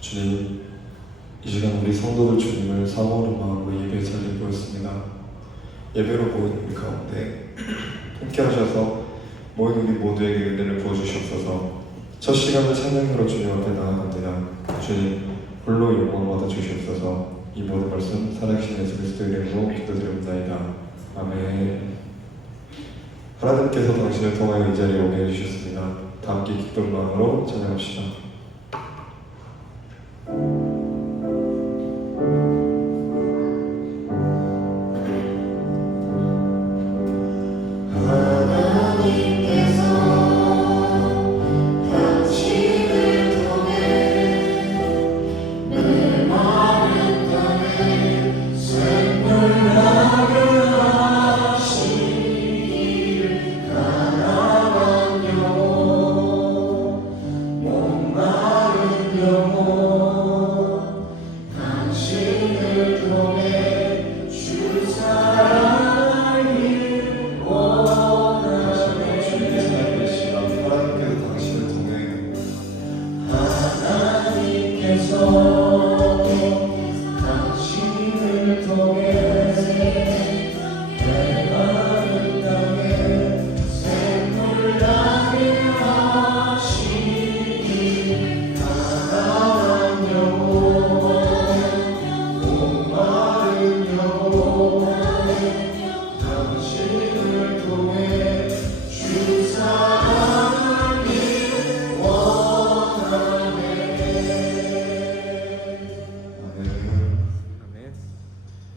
주님, 이 시간 우리 성도들 주님을 사모하는 마음으로 예배 자리에 모였습니다. 예배로 모인 우리 가운데 함께 하셔서 모인 우리 모두에게 은혜를 부어주시옵소서. 첫 시간을 찬양으로 주님 앞에 나아갑니다. 주님, 홀로 영광 받아 주시옵소서. 이 모든 말씀 살아계신 예수 그리스도의 이름으로 기도드립니다. 아멘. 하나님께서 당신을 통하여 이 자리에 오게 해주셨습니다. 다 함께 기쁜 마음으로 찬양합시다.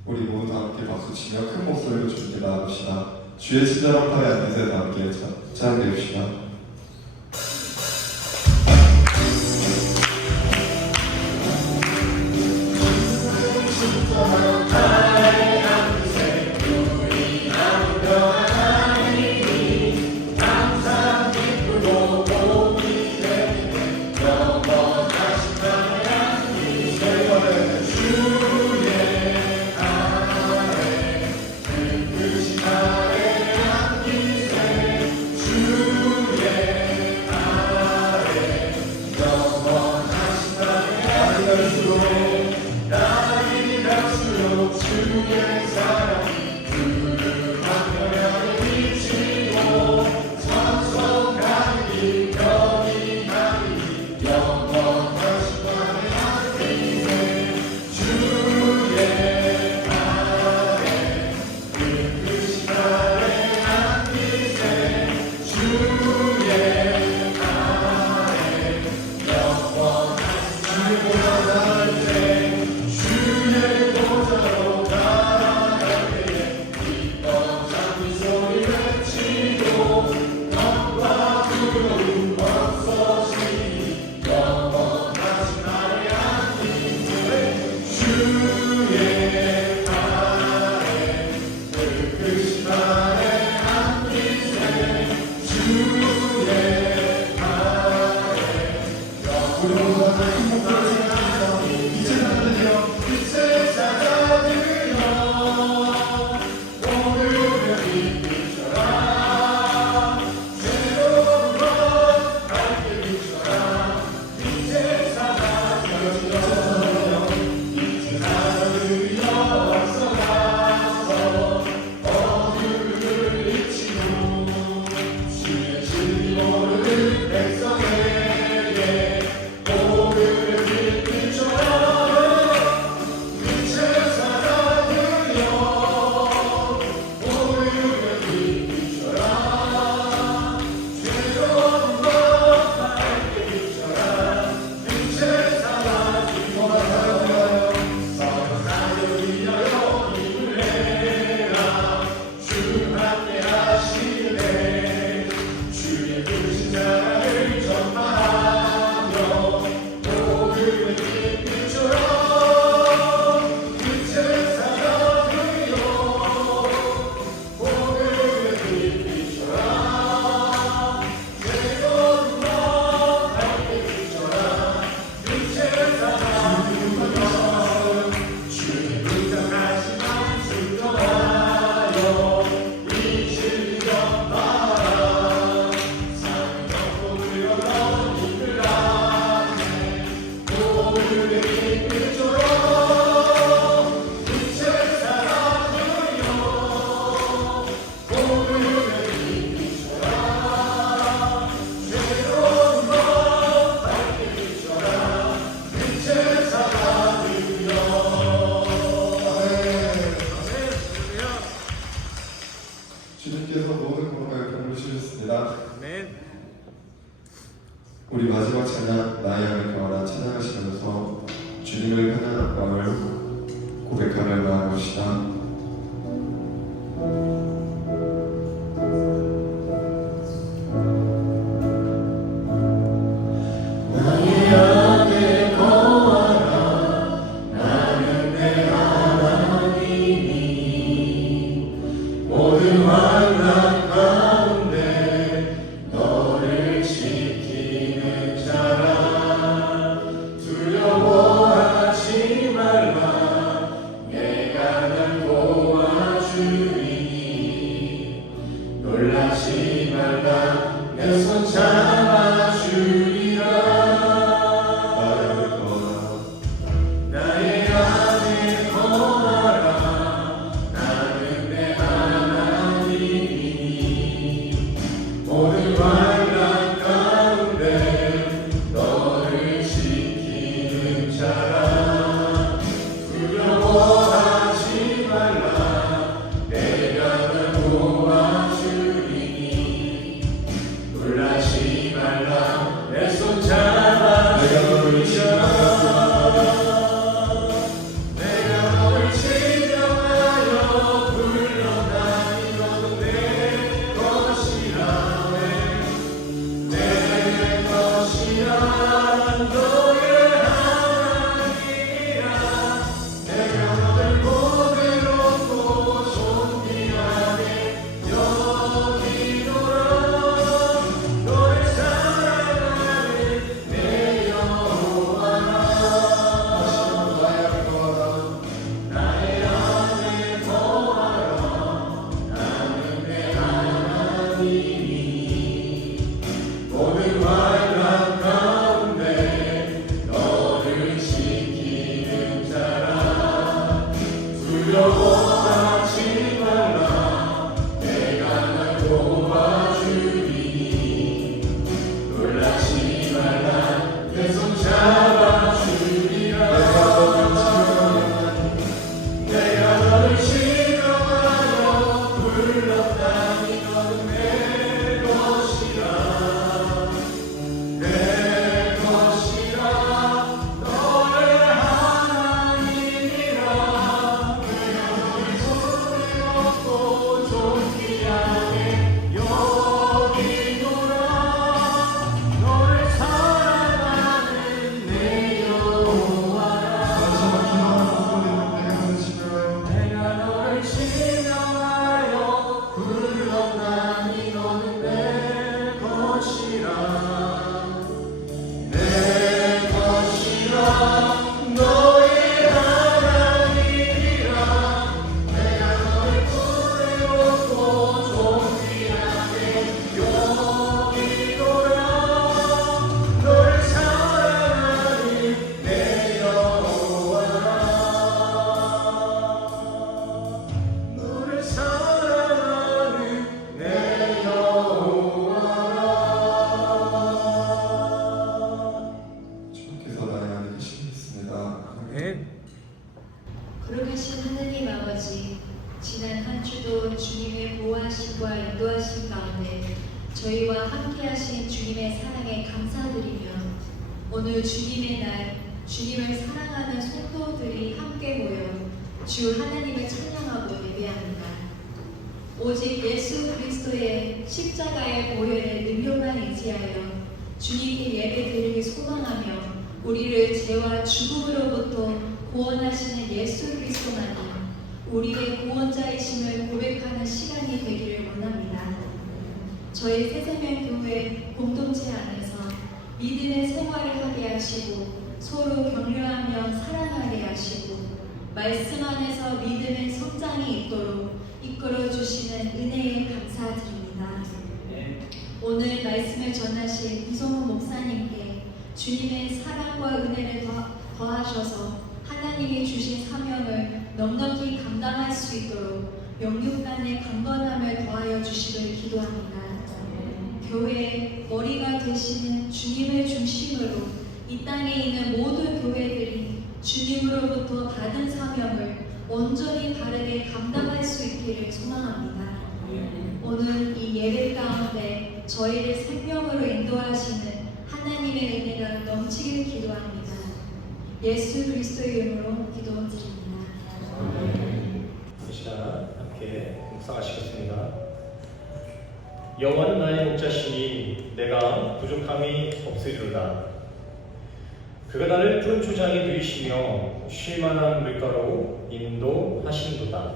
우리 모두 함께 박수치며 큰 목소리로 주님께 나아갑시다. 주의 친절한 팔에 앉으세요. 함께 찬양드립시다. 백성에게 복을 주님께서 모든 고난을 베푸시겠습니다. 아멘. 우리 마지막 찬양 나의 안에 거하라 찬양하시면서 주님을 찬양함을 고백하며 나아갑시다. 거룩하신 하느님 아버지, 지난 한 주도 주님의 보호하심과 인도하심 가운데 저희와 함께하신 주님의 사랑에 감사드리며 오늘 주님의 날, 주님을 사랑하는 성도들이 함께 모여 주 하나님을 찬양하고 예배합니다. 오직 예수 그리스도의 십자가의 보혈의 능력만 의지하여 주님께 예배드리길 소망하며 우리를 죄와 죽음으로부터 구원하시는 예수 그리스도만이 우리의 구원자이심을 고백하는 시간이 되기를 원합니다. 저희 새생명교회 공동체 안에서 믿음의 생활을 하게 하시고 서로 격려하며 사랑하게 하시고 말씀 안에서 믿음의 성장이 있도록 이끌어 주시는 은혜에 감사드립니다. 오늘 말씀을 전하실 이성훈 목사님께 주님의 사랑과 은혜를 더하셔서 하나님이 주신 사명을 넉넉히 감당할 수 있도록 영육 간의 강건함을 더하여 주시길 기도합니다. 교회의 머리가 되시는 주님의 중심으로 이 땅에 있는 모든 교회들이 주님으로부터 받은 사명을 온전히 바르게 감당할 수 있기를 소망합니다. 오늘 이 예배 가운데 저희를 생명으로 인도하시는 하나님의 은혜가 넘치기를 기도합니다. 예수 그리스도의 이름으로 기도드립니다. 이 시간 함께 묵상하시겠습니다. 여호와는 나의 목자시니 내가 부족함이 없으리로다. 그가 나를 푸른 초장에 누이시며 쉴만한 물가로 인도하신도다.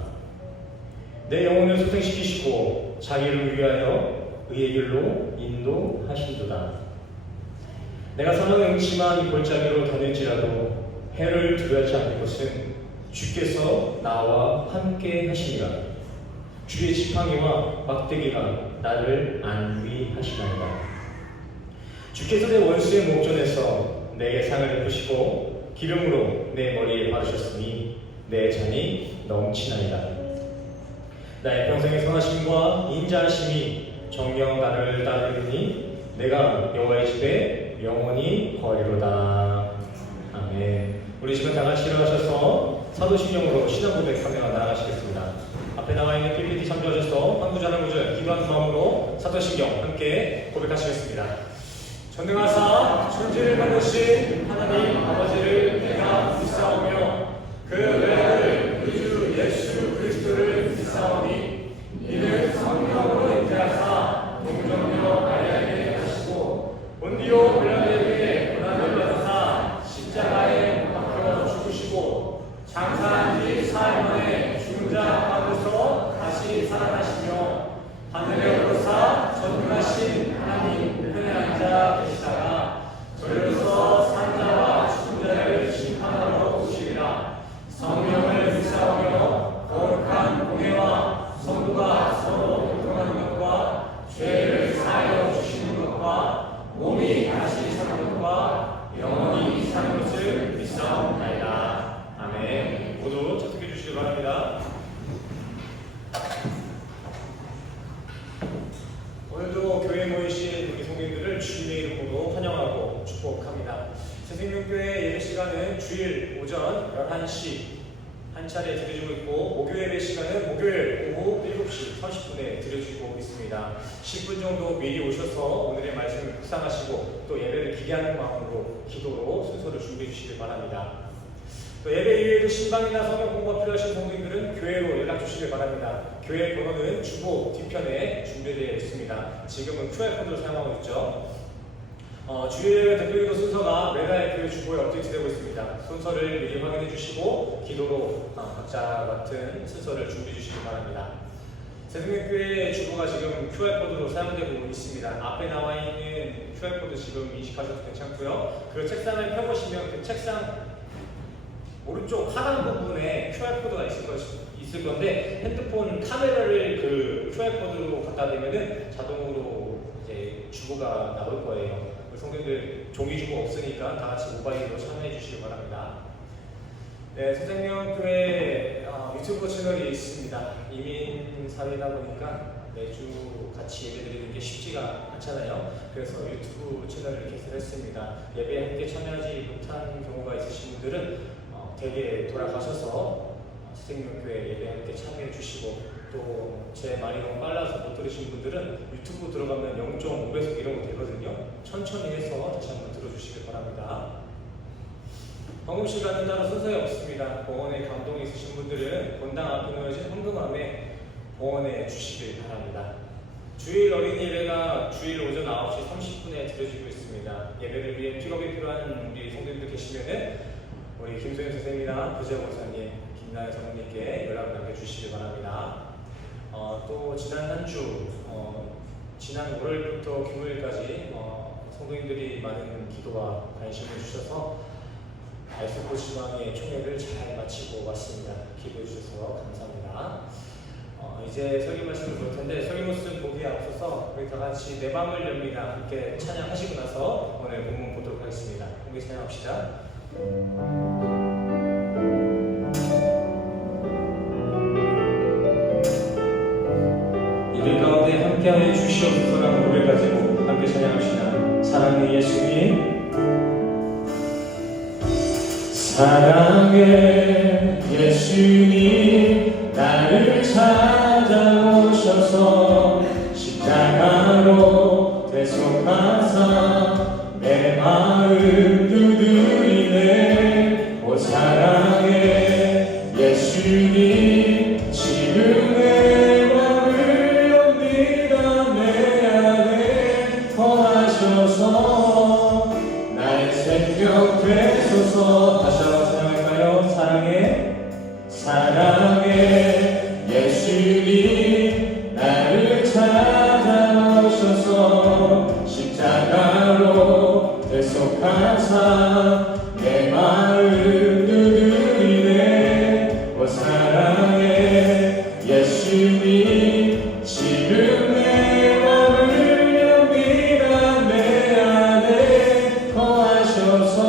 내 영혼을 소생시키시고 자기를 위하여 의의 길로 인도하신도다. 내가 사망의 음침한 골짜기로 다닐지라도 해를 두려워하지 않을 것은 주께서 나와 함께 하시니라. 주의 지팡이와 막대기가 나를 안위하시나이다. 주께서 내 원수의 목전에서 내 상을 베푸시고 기름으로 내 머리에 바르셨으니 내 잔이 넘치나이다. 나의 평생의 선하심과 인자하심이 정녕 나를 따르니 내가 여호와의 집에 영원히 거하리로다. 아멘. 우리 집은 다 같이 일어나셔서 사도신경으로 신앙 고백하며 나아가시겠습니다. 앞에 나와 있는 PPT 참조하셔서 한 구절 한 구절 기도하는 마음으로 사도신경 함께 고백하시겠습니다. 전능하사 천지를 만드신 하나님 아버지를 내가 믿사오며 그 외아들 우리 주 예수 그리스도를 믿사오니 이는 성령으로 잉태하사 동정녀 마리아에게 하시고 본디오 빌라도에게 고난을 받으사 십자가에 못 박혀 죽으시고 장사한 지 사흘 만에 죽은 자 가운데서 다시 살아나시며 하늘에 오르사 전능하신 하나님 우편에 앉아 계시다가 저희로서 산자와 죽은 자를 심판하러 오시리라. 성령을 믿사오며 거룩한 공회와 성도가 서로 교통하는 것과 죄를 사하여 주시는 것과 몸이 다시 사는 것과 영원히 사는 것을 믿사옵나이다. 아멘. 모두 접속해 주시기 바랍니다. 오늘도 교회에 모이신 우리 성도님들을 주님의 이름으로 환영하고 축복합니다. 새생명교회 예배 시간은 주일 오전 11시 한 차례 드려지고 있고 목요 예배 시간은 목요일 오후 7시 30분에 드려지고 있습니다. 10분 정도 미리 오셔서 오늘의 말씀을 묵상하시고 또 예배를 기대하는 마음으로 기도로 순서를 준비해 주시길 바랍니다. 또 예배 이외에도 신방이나 성경 공부가 필요하신 성도님들은 교회로 연락 주시길 바랍니다. 교회 번호는 주보 뒤편에 준비되어 있습니다. 지금은 QR코드를 사용하고 있죠. 주일 대표기도 순서가 매달 교회 주보에 업데이트되고 있습니다. 순서를 미리 확인해 주시고 기도로 각자 같은 순서를 준비해 주시기 바랍니다. 새생명교회 주보가 지금 QR코드로 사용되고 있습니다. 앞에 나와 있는 QR코드 지금 인식하셔도 괜찮고요. 그 책상을 펴보시면 그 책상 오른쪽 하단 부분에 QR코드가 있을 건데 핸드폰 카메라를 그 QR코드로 갖다 대면은 자동으로 이제 주보가 나올 거예요. 성도님들 종이 주보 없으니까 다 같이 모바일로 참여해 주시기 바랍니다. 네, 새생명교회 유튜브 채널이 있습니다. 이민 사회다 보니까 매주 같이 예배드리는 게 쉽지가 않잖아요. 그래서 유튜브 채널을 개설했습니다. 예배에 함께 참여하지 못한 경우가 있으신 분들은 댁에 돌아가셔서 새생명교회 예배에 함께 참여해 주시고 또 제 말이 너무 빨라서 못 들으신 분들은 유튜브 들어가면 0.5배속 이런 거 되거든요. 천천히 해서 다시 한번 들어주시길 바랍니다. 헌금 시간은 따로 순서에 없습니다. 봉헌에 감동이 있으신 분들은 본당 앞에 놓여진 헌금함에 봉헌해 주시길 바랍니다. 주일 어린이 예배가 주일 오전 9시 30분에 드려지고 있습니다. 예배를 위해 픽업이 필요한 우리 성도님들 계시면은 우리 김소연 선생님이나 부재 목사님, 김나연 사모님께 연락을 남겨주시기 바랍니다. 또 지난 한 주, 지난 월요일부터 금요일까지 성도님들이 많은 기도와 관심을 주셔서 알수포 지방의 총회를 잘 마치고 왔습니다. 기도해 주셔서 감사합니다. 이제 설교 말씀을 볼 텐데 설교 말씀 보기에 앞서서 우리 다 같이 내 맘을 엽니다. 함께 찬양하시고 나서 오늘 본문 보도록 하겠습니다. 함께 찬양합시다. 우리 가운데 함께하여 주시옵소서라는 고백 가지고 함께 찬양합시다. 사랑의 예수님, 사랑의 예수님, 나를 찾아오셔서 십자가로 대속하사 내 마음 두드리네. 오 사랑의 예수님, 지금 내 맘을 옵니다. 내 안에 거하셔서 나의 생명 되소서. 다시 한번 찬양할까요? 사랑의 예수님, 나를 찾아오셔서 십자가로 대속하사 내 마음 두드리네. 오 사랑의 예수님, 지금 내 맘을 엽니다. 내 안에 거하셔서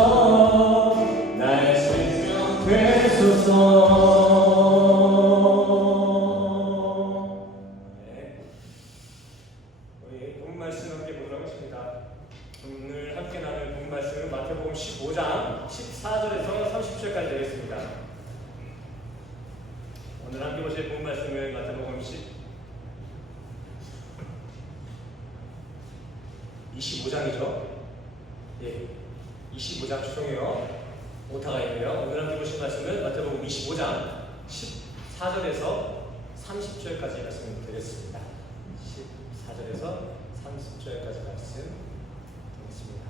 나의 생명 되소서. 우리 본 말씀 함께 보도록 하겠습니다. 오늘 함께 나눌 본 말씀은 마태복음 15장 14절에서 30절까지 되겠습니다. 오늘 함께 보실 본 말씀은 마태복음 25장이죠. 예, 25장 죄송해요. 오타가 있네요. 오늘 함께 보실 말씀은 마태복음 25장 14절에서 30절까지 말씀 드리겠습니다. 14절에서 30절까지 말씀 드리겠습니다.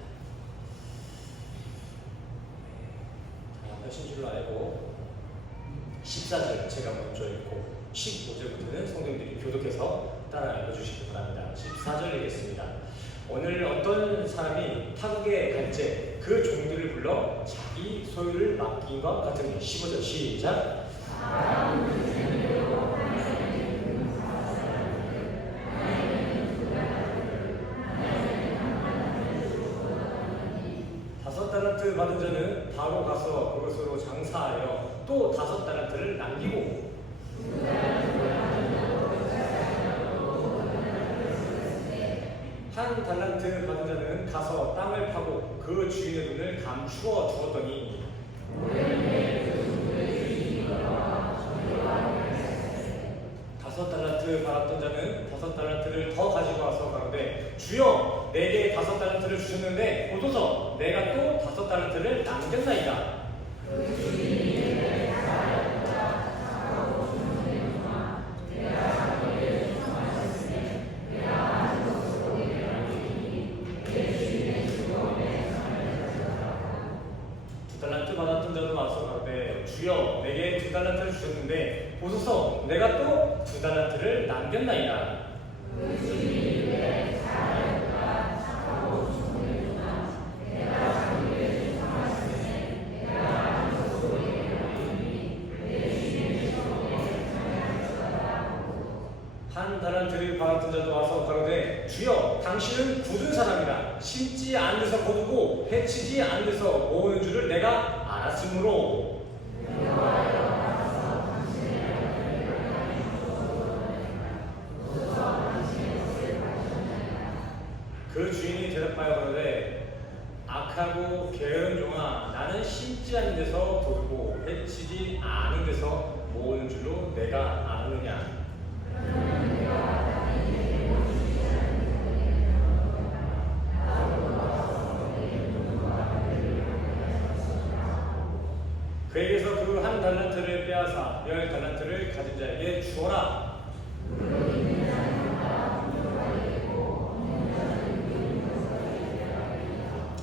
다 하신 줄로 알고 14절 제가 먼저 읽고 15절부터는 성도님들이 교독해서 따라 읽어주시기 바랍니다. 14절 읽겠습니다. 오늘 어떤 사람이 타국에 갈지 그 종들을 불러 자기 소유를 맡긴 것 같으니. 15절 시작. 다섯 달란트 받은 자는 바로 가서 그것으로 장사하여 또 다섯 달란트를 남기고, 한 달란트 받은 자는 가서 땅을 파고 그 주인의 돈을 감추어 주었더니, 다섯 달란트 받았던 자는 다섯 달란트를 더 가지고 와서 가는데, 주여 내게 다섯 달란트를 주셨는데 보소서 내가 또 다섯 달란트를 남겼나이다. 두 달란트 받았던 자도 와서 가는데, 주여 내게 두 달란트를 주셨는데 보소서 내가 또 두 달란트를 남겼나이다. 한 달란트를 받았던 자도 와서 가로되 주여 당신은 굳은 사람이라 심지 않은 데서 거두고 해치지 않은 데서 모으는 줄을 내가 알았으므로, 그 주인이 대답하여 가로되 악하고 게으른 종아, 나는 심지 않은 데서 거두고 해치지 않은 데서 모으는 줄로 내가 아느냐. 그에게서 그 한 달란트를 빼앗아 열 달란트를 가진 자에게 주어라.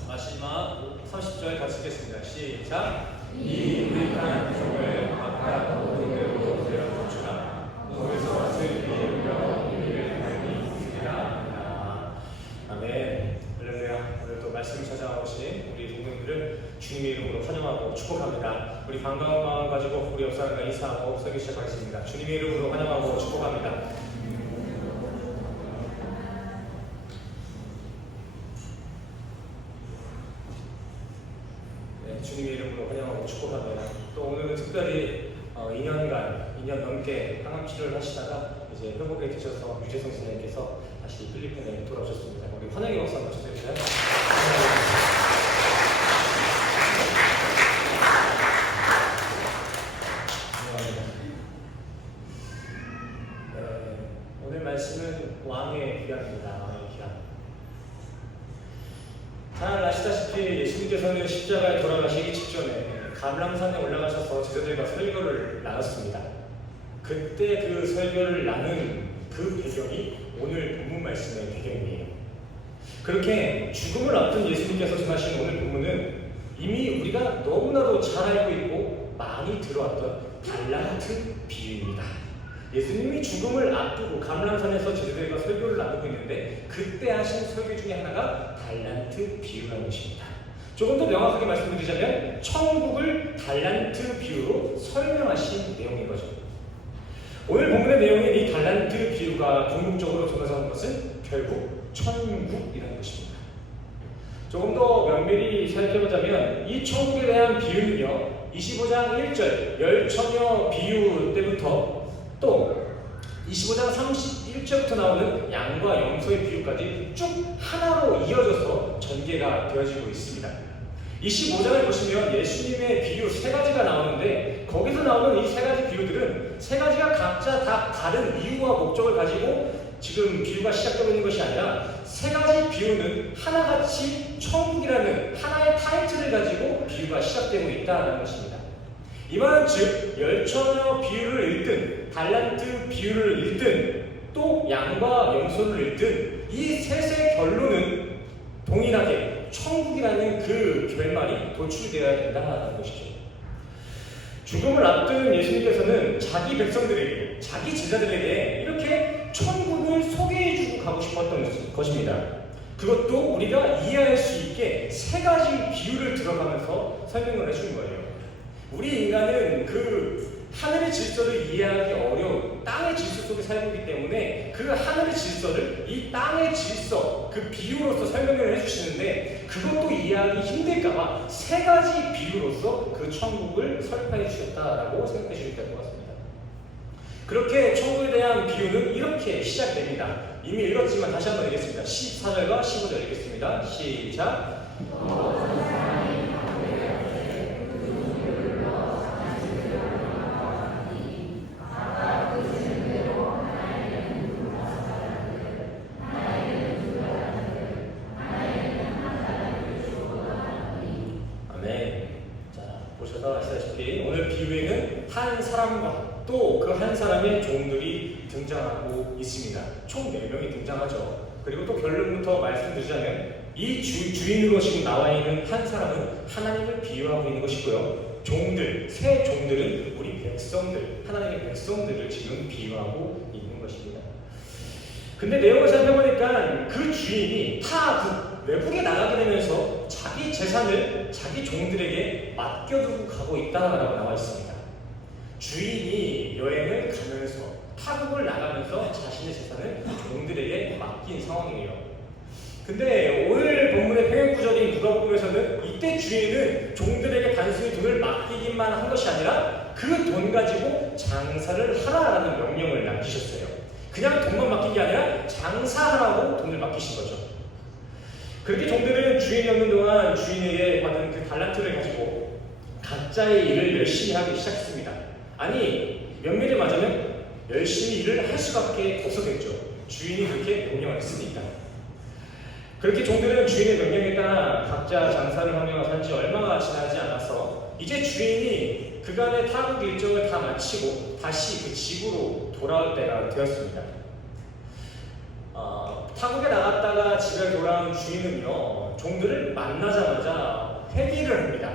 마지막 30절 같이 읽겠습니다. 시작. 이 유익한 종을 각각 모든 대로 되어 주라. 거기서 왔을 위에 올려 이를 달리 있으리라. 아멘. 할렐루야. 오늘도 말씀 찾아오신 우리 동료들을 주님의 이름으로 환영하고 축복합니다. 우리 반가운 마음 가지고 우리 옆사람과 인사하고 설교 시작하겠습니다. 주님의 이름으로 환영하고 축복합니다. 네, 주님의 이름으로 환영하고 축복합니다. 또 오늘은 특별히 2년 넘게 항암 치료를 하시다가 이제 회복이 되셔서 유재성 선생님께서 다시 필리핀에 돌아오셨습니다. 우리 환영의 박수 한번 쳐주세요. 오늘 말씀은 왕의 귀환입니다. 왕의 귀환. 잘 아시다시피 예수님께서는 십자가에 돌아가시기 직전에 감람산에 올라가셔서 제자들과 설교를 나눴습니다. 그때 그 설교를 나눈 그 배경이 오늘 본문 말씀의 배경이에요. 그렇게 죽음을 앞둔 예수님께서 전하신 오늘 본문은 이미 우리가 너무나도 잘 알고 있고 많이 들어왔던 달란트 비유입니다. 예수님이 죽음을 앞두고 감람산에서 제자들과 설교를 나누고 있는데 그때 하신 설교 중에 하나가 달란트 비유라는 것입니다. 조금 더 명확하게 말씀드리자면 천국을 달란트 비유로 설명하신 내용인 거죠. 오늘 본문의 내용인 이 달란트 비유가 궁극적으로 전하자는 것은 결국 천국이라는 것입니다. 조금 더 면밀히 살펴보자면 이 천국에 대한 비유는요, 25장 1절 열처녀 비유 때부터 또 25장 31절부터 나오는 양과 염소의 비유까지 쭉 하나로 이어져서 전개가 되어지고 있습니다. 25장을 보시면 예수님의 비유 세 가지가 나오는데 거기서 나오는 이 세 가지 비유들은 세 가지가 각자 다 다른 이유와 목적을 가지고 지금 비유가 시작되고 있는 것이 아니라 세 가지 비유는 하나같이 천국이라는 하나의 타이틀을 가지고 비유가 시작되고 있다는 것입니다. 이 말은 즉 열처녀 비유를 읽든 달란트 비유를 읽든 또 양과 염소를 읽든 이 셋의 결론은 동일하게 천국이라는 그 결말이 도출되어야 된다는 것이죠. 죽음을 앞둔 예수님께서는 자기 백성들에게, 자기 제자들에게 이렇게 천국을 소개해주고 가고 싶었던 것입니다. 그것도 우리가 이해할 수 있게 세 가지 비유를 들어가면서 설명을 해주는 거예요. 우리 인간은 그 하늘의 질서를 이해하기 어려운 땅의 질서 속에 살고 있기 때문에 그 하늘의 질서를 이 땅의 질서, 그 비유로서 설명을 해주시는데 그것도 이해하기 힘들까봐 세 가지 비유로서 그 천국을 설파해 주셨다라고 생각해 주시면 될 것 같습니다. 그렇게 천국에 대한 비유는 이렇게 시작됩니다. 이미 읽었지만 다시 한번 읽겠습니다. 14절과 15절 읽겠습니다. 시작. 아시다시피 오늘 비유에는 한 사람과 또 그 한 사람의 종들이 등장하고 있습니다. 총 4명이 등장하죠. 그리고 또 결론부터 말씀드리자면 이 주인으로 지금 나와 있는 한 사람은 하나님을 비유하고 있는 것이고요. 종들, 세 종들은 우리 백성들, 하나님의 백성들을 지금 비유하고 있는 것입니다. 근데 내용을 살펴보니까 그 주인이 타국, 외국에 나가게 되면서 자기 재산을 자기 종들에게 맡겨두고 가고 있다라고 나와 있습니다. 주인이 여행을 가면서 타국을 나가면서 자신의 재산을 종들에게 맡긴 상황이에요. 근데 오늘 본문의 평행구절인 누가복음에서는 이때 주인은 종들에게 단순히 돈을 맡기기만 한 것이 아니라 그 돈 가지고 장사를 하라라는 명령을 남기셨어요. 그냥 돈만 맡긴 게 아니라 장사하라고 돈을 맡기신 거죠. 그렇게 종들은 주인이 없는 동안 주인에게 받은 그 달란트를 가지고 각자의 일을 열심히 하기 시작했습니다. 아니, 면밀히 말하자면 열심히 일을 할 수밖에 없었겠죠. 주인이 그렇게 명령을 했으니까. 그렇게 종들은 주인의 명령에 따라 각자 장사를 하며 산 지 얼마가 지나지 않아서 이제 주인이 그간의 타국 일정을 다 마치고 다시 그 집으로 돌아올 때가 되었습니다. 타국에 나갔다가 집에 돌아온 주인은요, 종들을 만나자마자 회개를 합니다.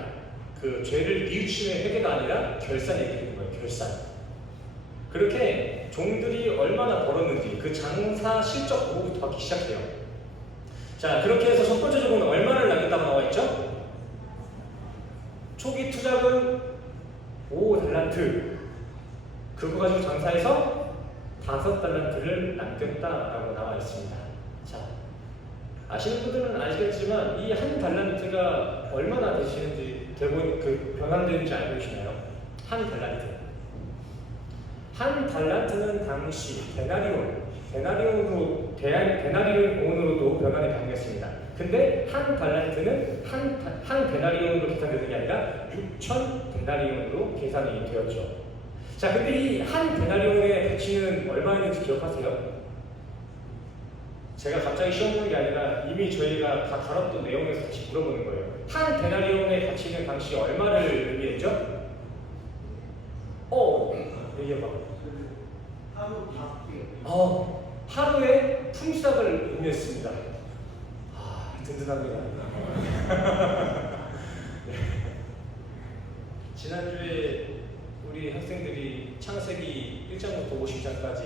그 죄를 뉘우치는 회개가 아니라 결산 얘기하는 거예요. 결산. 그렇게 종들이 얼마나 벌었는지 그 장사 실적 보고부터 받기 시작해요. 자, 그렇게 해서 첫 번째 조건은 얼마를 남겼다고 나와 있죠? 초기 투자금 5달란트. 그거 가지고 장사해서 5달란트를 남겼다라고 나와 있습니다. 자, 아시는 분들은 아시겠지만 이 한 달란트가 얼마나 되시는지 대부분 그 변환되는지 알고 계시나요? 한 달란트. 한 달란트는 당시 데나리온으로도 변환이 가능했습니다. 근데 한 달란트는 한 데나리온으로 계산되는 게 아니라 6천 데나리온으로 계산이 되었죠. 자, 근데 이 한 데나리온의 가치는 얼마였는지 기억하세요? 제가 갑자기 시험 보는 게 아니라 이미 저희가 다 다뤘던 내용에서 다시 물어보는 거예요. 한 데나리온의 가치는 당시 얼마를 의미했죠? 얘기해봐. 하루의 품삯을 의미했습니다. 든든합니다. 네. 지난주에 우리 학생들이 창세기 1장부터 50장까지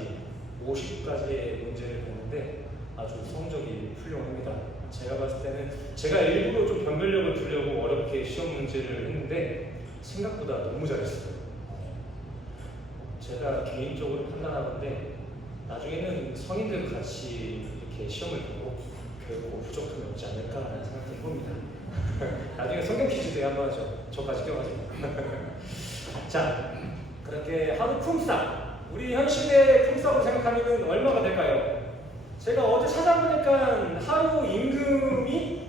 50가지의 문제를 보는데 아주 성적이 훌륭합니다. 제가 봤을 때는 제가 일부러 좀 변별력을 두려고 어렵게 시험 문제를 했는데 생각보다 너무 잘했어요. 제가 개인적으로 판단하는데 나중에는 성인들 같이 이렇게 시험을 보고 결국 부족함이 없지 않을까라는 생각을 해봅니다. 나중에 성경 퀴즈도 한번 하죠. 저까지 껴가지고. 자, 그렇게 하루 품삯, 우리 현실의 품삯을 생각하면 얼마가 될까요? 제가 어제 찾아보니까 하루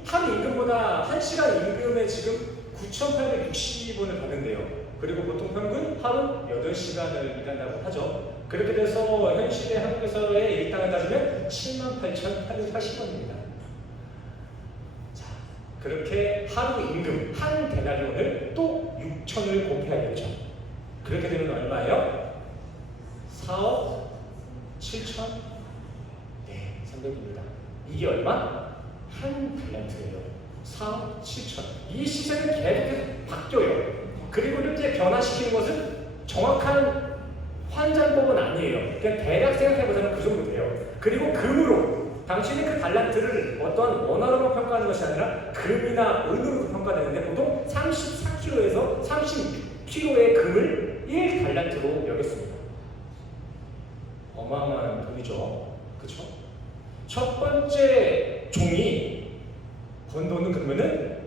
임금보다 1시간 임금에 지금 9,860원을 받는데요. 그리고 보통 평균 하루 8시간을 일한다고 하죠. 그렇게 돼서 현실의 한국에서의 일당을 따지면 78,880원입니다. 자, 그렇게 하루 임금 한 데나리온을 또 6천을 곱해야겠죠. 그렇게 되면 얼마예요? 4억 7천? 네, 300입니다. 이게 얼마? 한 달란트예요. 4억 7천. 이 시세는 계속해서 바뀌어요. 그리고 이렇게 변화시키는 것은 정확한 환전법은 아니에요. 그냥 대략 생각해보자면 그 정도 돼요. 그리고 금으로 당신이 그 달란트를 어떠한 원화로만 평가하는 것이 아니라 금이나 은으로 평가되는데 보통 34kg에서 36kg의 금을 1달란트로 여겼습니다. 어마어마한 돈이죠. 그렇죠? 첫 번째 종이 번 돈은 그러면은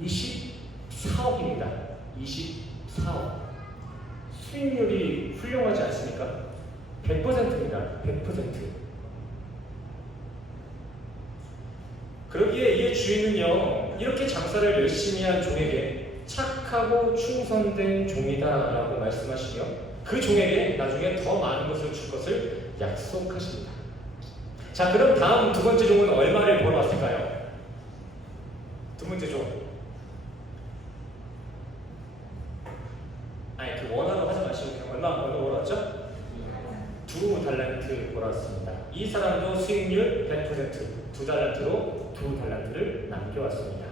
24억입니다. 24억. 수익률이 훌륭하지 않습니까? 100%입니다. 100%. 그러기에 이의 주인은요, 이렇게 장사를 열심히 한 종에게 착하고 충성된 종이다라고 말씀하시며 그 종에게 나중에 더 많은 것을 줄 것을 약속하십니다. 자, 그럼 다음 두 번째 종은 얼마를 벌어왔을까요? 두 번째 종. 그 원화로 하지 마시고 얼마 벌어왔죠? 2달란트 벌어왔습니다. 이 사람도 수익률 100%, 2달란트로 2달란트를 남겨왔습니다.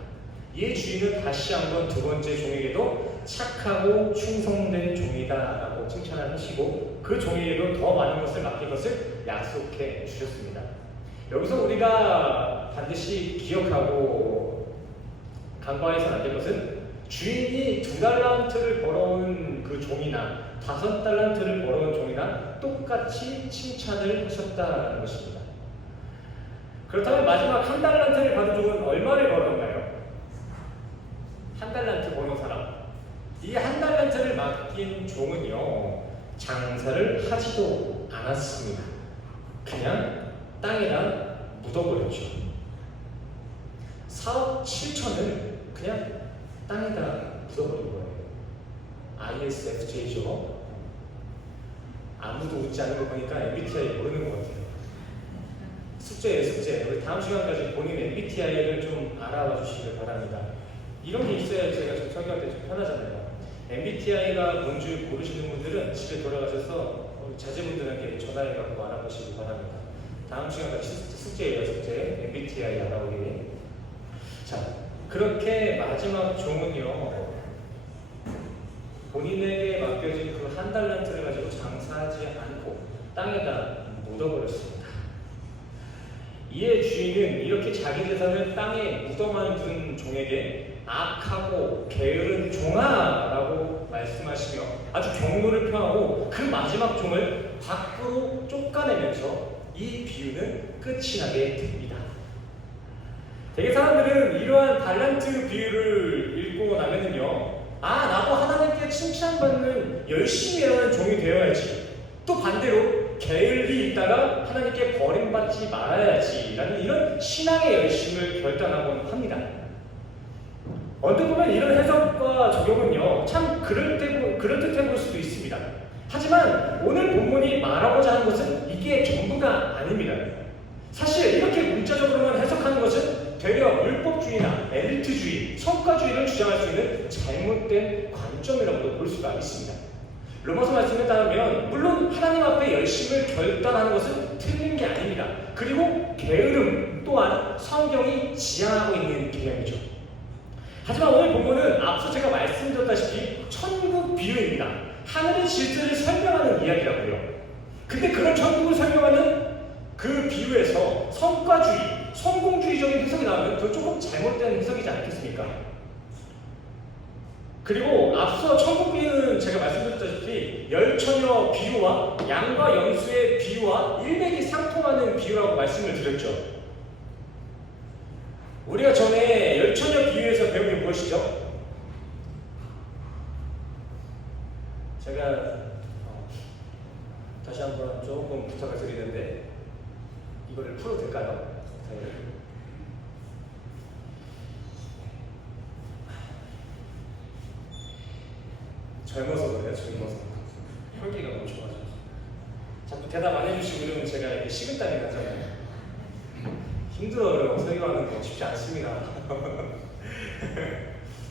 이의 주인은 다시 한번 두 번째 종에게도 착하고 충성된 종이다라고 칭찬을 하시고 그 종에게도 더 많은 것을 맡길 것을 약속해 주셨습니다. 여기서 우리가 반드시 기억하고 간과해서는 안 될 것은 주인이 2달란트를 벌어온 그 종이나 5달란트를 벌어온 종이나 똑같이 칭찬을 하셨다는 것입니다. 그렇다면 마지막 1달란트를 받은 종은 얼마를 벌었나요? 1달란트 버는 사람. 이 1달란트를 맡긴 종은요, 장사를 하지도 않았습니다. 그냥 땅에다 묻어버렸죠. 4억 7천을 그냥 땅에다 묻어버린 거예요. ISFJ죠. 아무도 웃지 않는 거 보니까 MBTI 모르는 것 같아요. 숙제예요, 숙제. 우리 다음 시간까지 본인 MBTI를 좀 알아봐 주시길 바랍니다. 이런 게 있어야 제가 좀 설교할 때 좀 편하잖아요. MBTI가 뭔지 모르시는 분들은 집에 돌아가셔서 자제분들에게 전화해갖고 알아보시기 바랍니다. 다음 시간까지 숙제예요, 숙제. MBTI 알아보기. 자, 그렇게 마지막 종은요, 본인에게 맡겨진 그 1달란트를 가지고 장사하지 않고 땅에다 묻어버렸습니다. 이의 주인은 이렇게 자기 재산을 땅에 묻어만 둔 종에게 악하고 게으른 종아라고 말씀하시며 아주 경고를 표하고 그 마지막 종을 밖으로 쫓아내면서 이 비유는 끝이 나게 됩니다. 대개 사람들은 이러한 달란트 비유를 읽고 나면은요, 나도 하나님께 칭찬받는 열심히 일하는 종이 되어야지. 또 반대로 게을리 있다가 하나님께 버림받지 말아야지라는 이런 신앙의 열심을 결단하곤 합니다. 언뜻 보면 이런 해석과 적용은요, 참 그럴듯해 보일 수도 있습니다. 하지만 오늘 본문이 말하고자 하는 것은 이게 전부가 아닙니다. 사실 이렇게 문자적으로만 해석하는 것은 되려 율법주의나 엘리트주의, 성과주의를 주장할 수 있는 잘못된 관점이라고도 볼 수가 있습니다. 로마서 말씀에 따르면 물론 하나님 앞에 열심을 결단하는 것은 틀린 게 아닙니다. 그리고 게으름 또한 성경이 지향하고 있는 개념이죠. 하지만 오늘 본문은 앞서 제가 말씀드렸다시피 천국 비유입니다. 하늘의 질서를 설명하는 이야기라고요. 근데 그런 천국을 설명하는 그 비유에서 성과주의, 성공주의적인 해석이 나오면 그건 조금 잘못된 해석이지 않겠습니까? 그리고 앞서 천국 비유는 제가 말씀드렸다시피 열처녀 비유와 양과 염소의 비유와 일맥이상통하는 비유라고 말씀을 드렸죠. 우리가 전에 열처녀 비유에서 배운 게 무엇이죠? 제가 다시 한번 조금 부탁을 드리는데 이거를 풀어도 될까요? 젊어서 그래요, 젊어서. 혈기가 너무 좋아서. 자꾸 대답 안 해주시고 이러면 제가 이렇게 식은땀이 나잖아요. 힘들어요. 설교하는 거 쉽지 않습니다.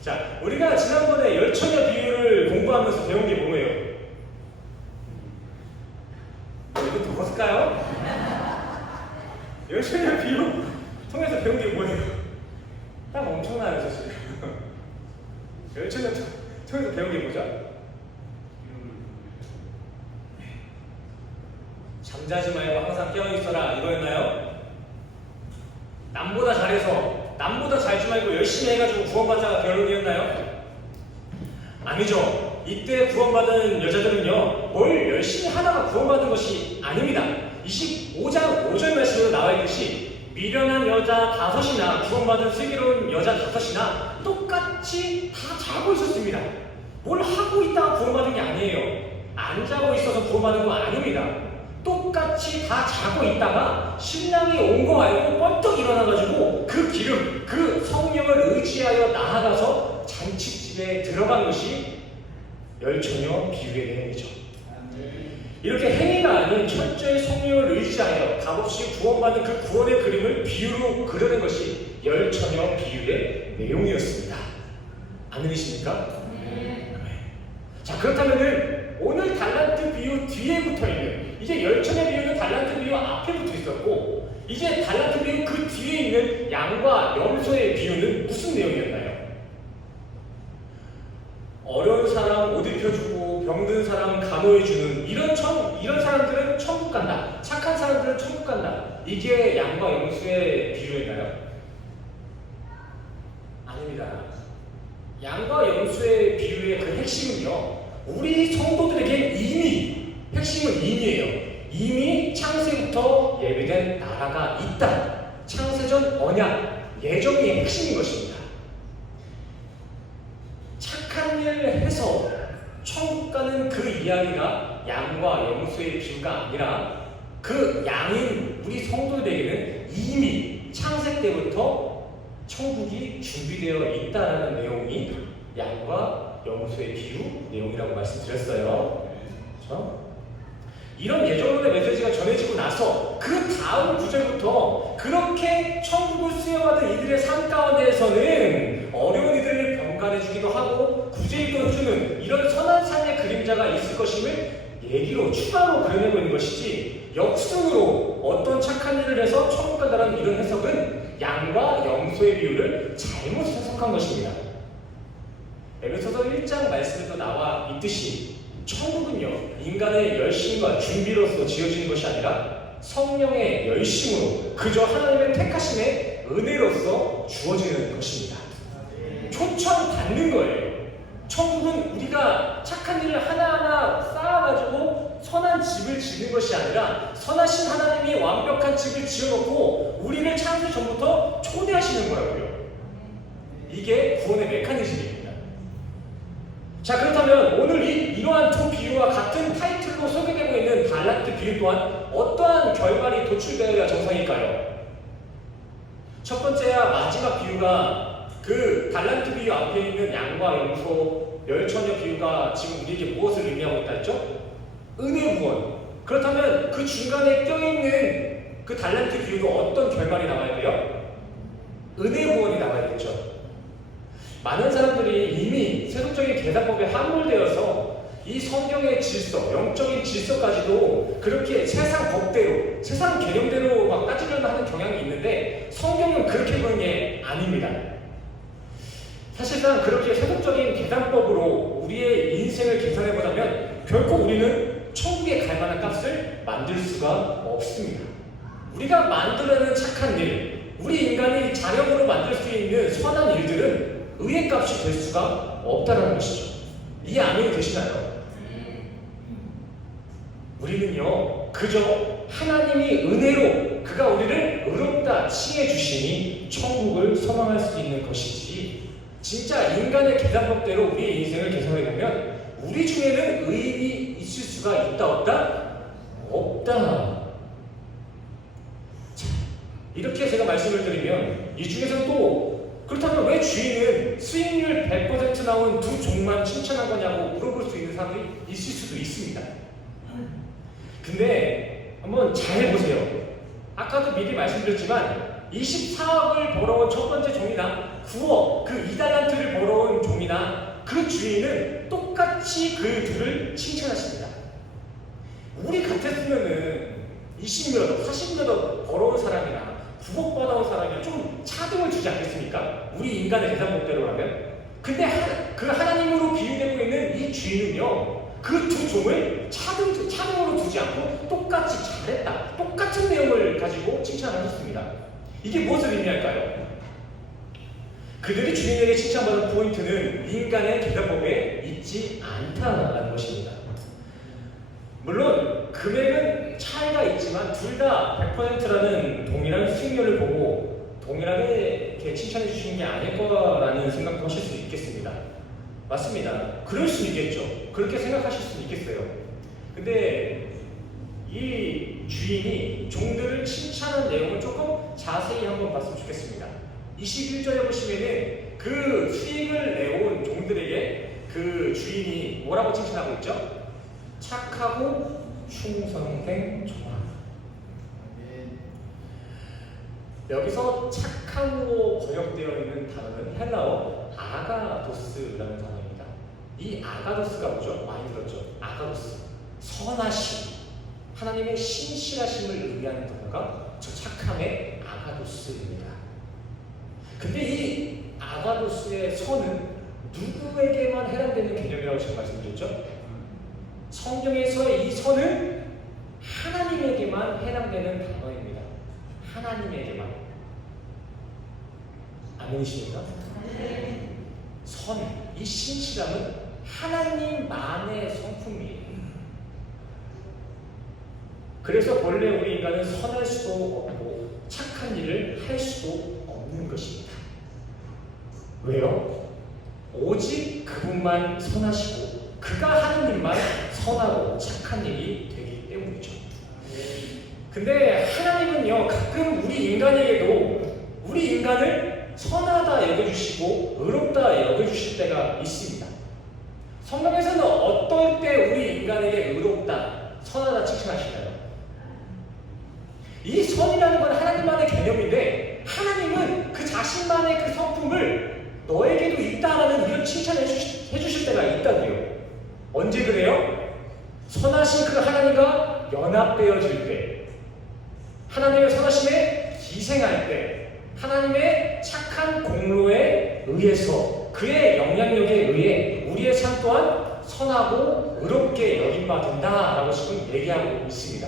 자, 우리가 지난번에 열처녀 비유를 공부하면서 배운 게 뭐예요? 이거 더 벗을까요? 열처녀 비유 통해서 배운 게 뭐예요? 땀 엄청나요, 사실. 열처녀 통해서 배운 게 뭐죠? 잠자지 말고 항상 깨어있어라 이거였나요? 남보다 잘해서 남보다 잘지 말고 열심히 해가지고 구원받자가 결론이었나요? 아니죠. 이때 구원받은 여자들은요, 뭘 열심히 하다가 구원받은 것이 아닙니다. 25장 5절 말씀으로 나와 있듯이 미련한 여자 5이나 구원받은 슬기로운 여자 5이나 똑같이 다 자고 있었습니다. 뭘 하고 있다가 구원받은 게 아니에요. 안 자고 있어서 구원받은 거 아닙니다. 똑같이 다 자고 있다가 신랑이 온 거 알고 번떡 일어나가지고 그 기름, 그 성령을 의지하여 나아가서 잔치집에 들어간 것이 열처녀 비유의 내용이죠. 이렇게 행위가 아닌 철저히 성령을 의지하여 값없이 구원받는 그 구원의 그림을 비유로 그려낸 것이 열처녀 비유의 내용이었습니다. 아멘이십니까? 네. 자, 그렇다면은 오늘 달란트 비유 뒤에 붙어있는, 이제 열처녀 비유는 달란트 비유 앞에 붙어 있었고, 이제 달란트 비유 그 뒤에 있는 양과 염소의 비유는 무슨 내용이었나요? 어려운 사람 옷 입혀주고 병든 사람 간호해주는 이런 사람들은 천국 간다. 착한 사람들은 천국 간다. 이게 양과 염소의 비유인가요? 아닙니다. 양과 염소의 비유의 그 핵심은요, 우리 성도들에게 핵심은 이미예요. 이미 창세부터 예비된 나라가 있다. 창세전 언약, 예정이 핵심인 것입니다. 착한 일을 해서 천국 가는 그 이야기가 양과 염소의 비유가 아니라 그 양인 우리 성도들에게는 이미 창세 때부터 천국이 준비되어 있다는 내용이 양과 염소의 비유 내용이라고 말씀드렸어요. 그렇죠? 이런 예정론의 메시지가 전해지고 나서 그 다음 구절부터 그렇게 천국을 수여하던 이들의 삶 가운데에서는 어려운 이들을 병간해주기도 하고 구제도 해주는 이런 선한 삶의 그림자가 있을 것임을 얘기로 추가로 그려내고 있는 것이지, 역순으로 어떤 착한 일을 해서 천국 간다는 이런 해석은 양과 염소의 비유를 잘못 해석한 것입니다. 에베소서 1장 말씀에도 나와 있듯이 천국은요, 인간의 열심과 준비로서 지어지는 것이 아니라 성령의 열심으로 그저 하나님의 택하심의 은혜로서 주어지는 것입니다. 초청받는 거예요. 천국은 우리가 착한 일을 하나하나 쌓아가지고 선한 집을 짓는 것이 아니라 선하신 하나님이 완벽한 집을 지어놓고 우리를 창세 전부터 초대하시는 거라고요. 이게 구원의 메커니즘입니다. 자, 그렇다면 오늘 이러한 두 비유와 같은 타이틀로 소개되고 있는 달란트 비유 또한 어떠한 결말이 도출되어야 정상일까요? 첫 번째와 마지막 비유가 그 달란트 비유 앞에 있는 양과 염소, 열처녀 비유가 지금 우리에게 무엇을 의미하고 있다 했죠? 은혜 구원. 그렇다면 그 중간에 껴있는 그 달란트 비유도 어떤 결말이 나와야 돼요? 은혜 구원이 나와야겠죠. 많은 사람들이 이미 세속적인 계산법에 함몰되어서 이 성경의 질서, 영적인 질서까지도 그렇게 세상 법대로, 세상 개념대로 막 따지려고 하는 경향이 있는데 성경은 그렇게 보는 게 아닙니다. 사실상 그렇게 세속적인 계산법으로 우리의 인생을 계산해보자면 결코 우리는 천국에 갈 만한 값을 만들 수가 없습니다. 우리가 만들어내는 착한 일, 우리 인간이 자력으로 만들 수 있는 선한 일들은 의의 값이 될 수가 없다는 것이죠. 이해 안 되시나요? 우리는요, 그저 하나님이 은혜로 그가 우리를 의롭다 칭해 주시니 천국을 소망할 수 있는 것이지, 진짜 인간의 계산법대로 우리의 인생을 계산해 보면 우리 중에는 의인이 있을 수가 있다 없다? 없다. 자, 이렇게 제가 말씀을 드리면 이 중에서 또 그렇다면 왜 주인은 수익률 100% 나온 두 종만 칭찬한 거냐고 물어볼 수 있는 사람이 있을 수도 있습니다. 근데 한번 잘 보세요. 아까도 미리 말씀드렸지만 24억을 벌어온 첫 번째 종이나 9억, 그 2달란트를 벌어온 종이나 그 주인은 똑같이 그 둘을 칭찬하십니다. 우리 같았으면은 20몇 억, 40몇 억 벌어온 사람이나 9억 받아온 사람이 좀 차등을 주지 않겠습니까? 우리 인간의 계산법대로라면. 근데 그 하나님으로 비유되고 있는 이 주인은요, 그 두 종을 차등으로 두지 않고 똑같이 잘했다, 똑같은 내용을 가지고 칭찬하셨습니다. 이게 무엇을 의미할까요? 그들이 주인에게 칭찬받은 포인트는 인간의 계산법에 있지 않다는 것입니다. 물론 금액은 차이가 있지만 둘 다 100%라는 동일한 수익률을 보고 동일하게 이렇게 칭찬해 주시는 게 아닐 거라는 생각도 하실 수 있겠습니다. 맞습니다. 그럴 수 있겠죠. 그렇게 생각하실 수 있겠어요. 근데 이 주인이 종들을 칭찬한 내용을 조금 자세히 한번 봤으면 좋겠습니다. 21절에 보시면은 그 수익을 내온 종들에게 그 주인이 뭐라고 칭찬하고 있죠? 착하고 충성된 종아. 여기서 착함으로 번역되어 있는 단어는 헬라어 아가도스라는 단어입니다. 이 아가도스가 뭐죠? 많이 들었죠? 아가도스, 선하심, 하나님의 신실하심을 의미하는 단어가 저 착함의 아가도스입니다. 근데 이 아가도스의 선은 누구에게만 해당되는 개념이라고 제가 말씀드렸죠? 성경에서의 이 선은 하나님에게만 해당되는 단어입니다. 하나님에게만. 아멘이십니까? 네. 선, 이 신실함은 하나님만의 성품이에요. 그래서 본래 우리 인간은 선할 수도 없고 착한 일을 할 수도 없는 것입니다. 왜요? 오직 그분만 선하시고 그가 하는 일만 선하고 착한 일이 되기 때문이죠. 근데 하나님은요, 가끔 우리 인간에게도 우리 인간을 선하다 여겨주시고 의롭다 여겨주실 때가 있습니다. 성경에서는 어떨 때 우리 인간에게 의롭다, 선하다 칭찬하시나요? 이 선이라는 건 하나님만의 개념인데 하나님은 그 자신만의 그 성품을 너에게도 있다라는 이런 칭찬을 해주실 때가 있다고요. 언제 그래요? 선하신 그 하나님과 연합되어질 때, 하나님의 선하심에 기생할 때, 하나님의 착한 공로에 의해서 그의 영향력에 의해 우리의 삶 또한 선하고 의롭게 여김받는다라고 지금 얘기하고 있습니다.